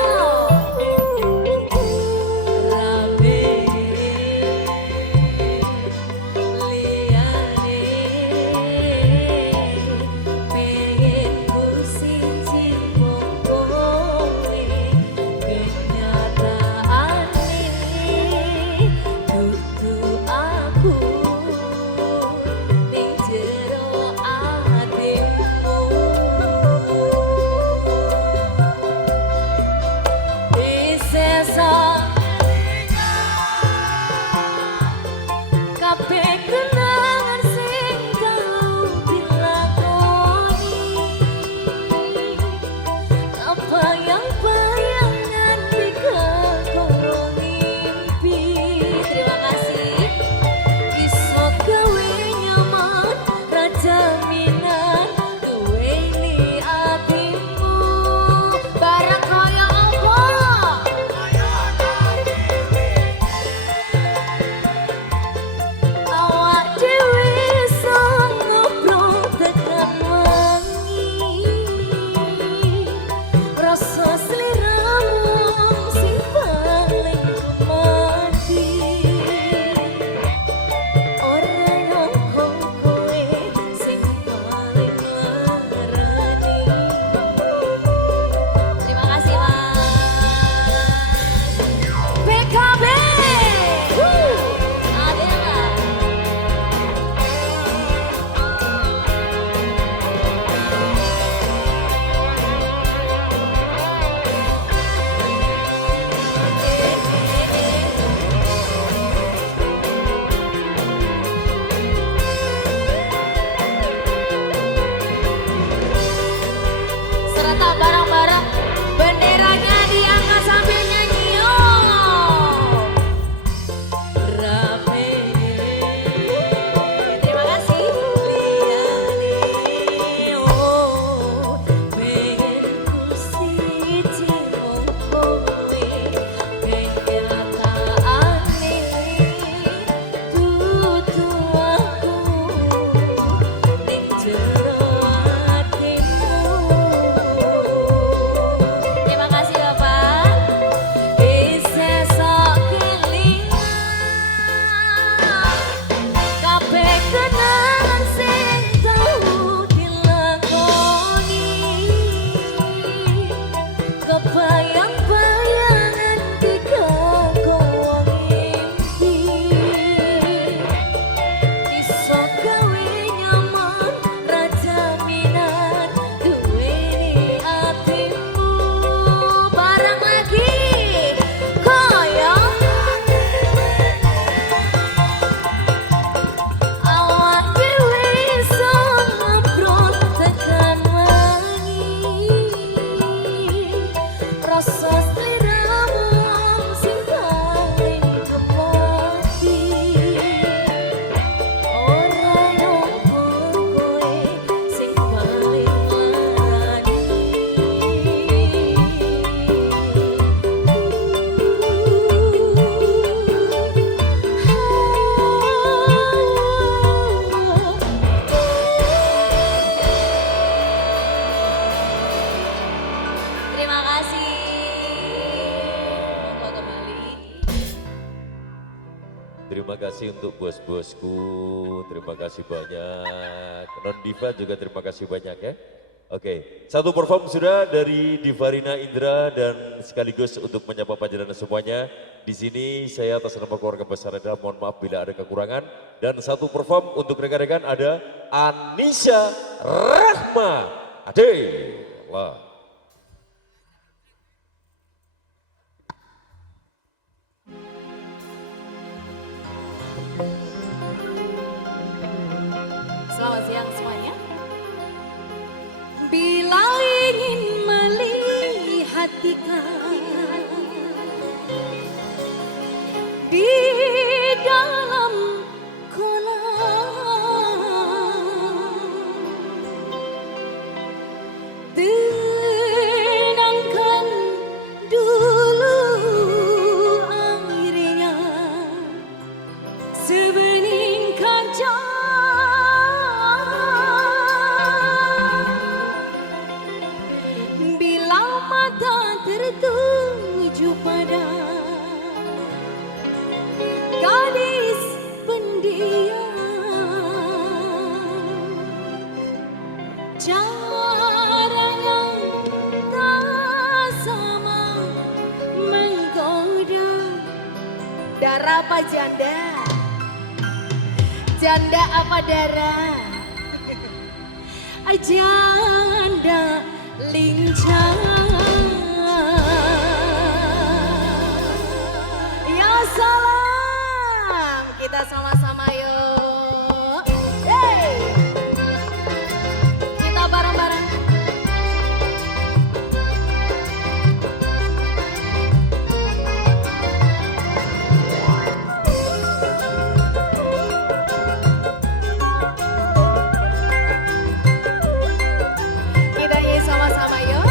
Terima kasih untuk bos-bosku, terima kasih banyak. Non Diva juga terima kasih banyak ya. Oke, satu perform sudah dari Divarina Indra dan sekaligus untuk menyapa panjenengan semuanya. Di sini saya atas nama keluarga besar adalah mohon maaf bila ada kekurangan. Dan satu perform untuk rekan-rekan ada Anisha Rahma Adela. Selamat siang semuanya. Bila ingin melihat di dalam kolam, tenangkan dulu airnya sebening kaca. Bila mata tertuju pada gadis pendiam, caranya tak sama menggoda. Dara apa janda? Janda apa Dara? Janda lincah. Ya salam, kita sama-sama yuk. Hey. Kita bareng-bareng. Kita nyanyi sama-sama yuk.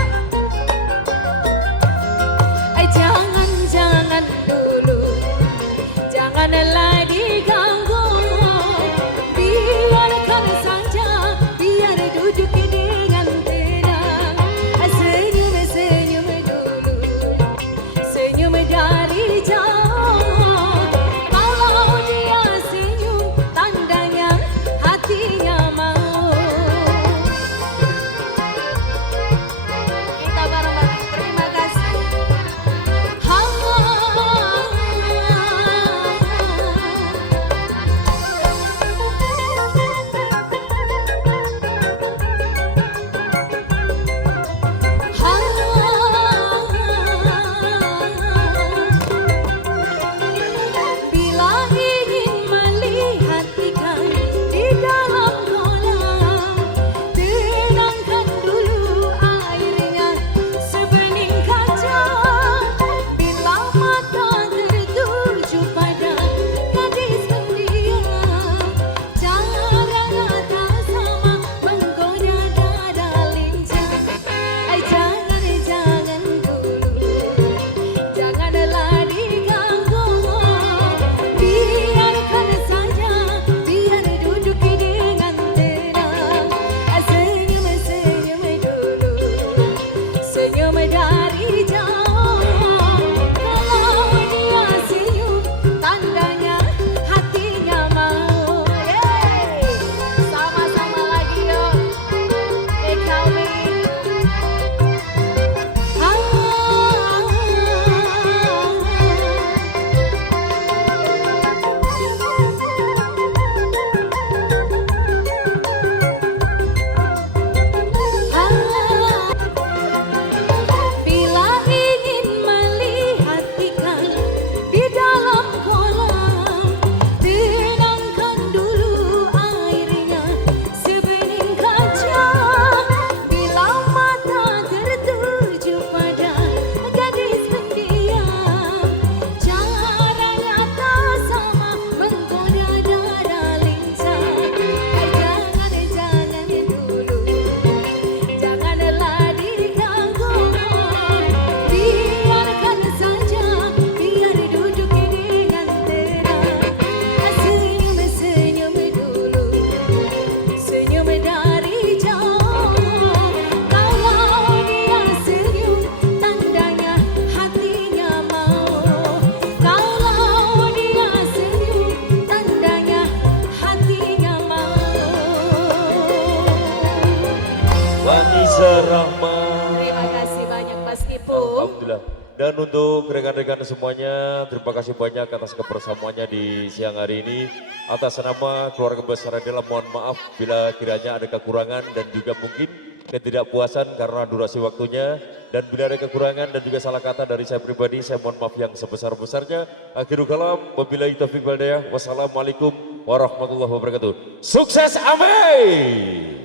Serahmat. Terima kasih banyak Mas Ibu. Alhamdulillah. Dan untuk rekan-rekan semuanya, terima kasih banyak atas kebersamaannya di siang hari ini. Atas nama keluarga besar Adela, mohon maaf bila kiranya ada kekurangan dan juga mungkin ketidakpuasan karena durasi waktunya. Dan bila ada kekurangan dan juga salah kata dari saya pribadi, saya mohon maaf yang sebesar-besarnya. Akhirul kalam, wabillahi taufiq wal hidayah. Wassalamualaikum warahmatullahi wabarakatuh. Sukses, amin.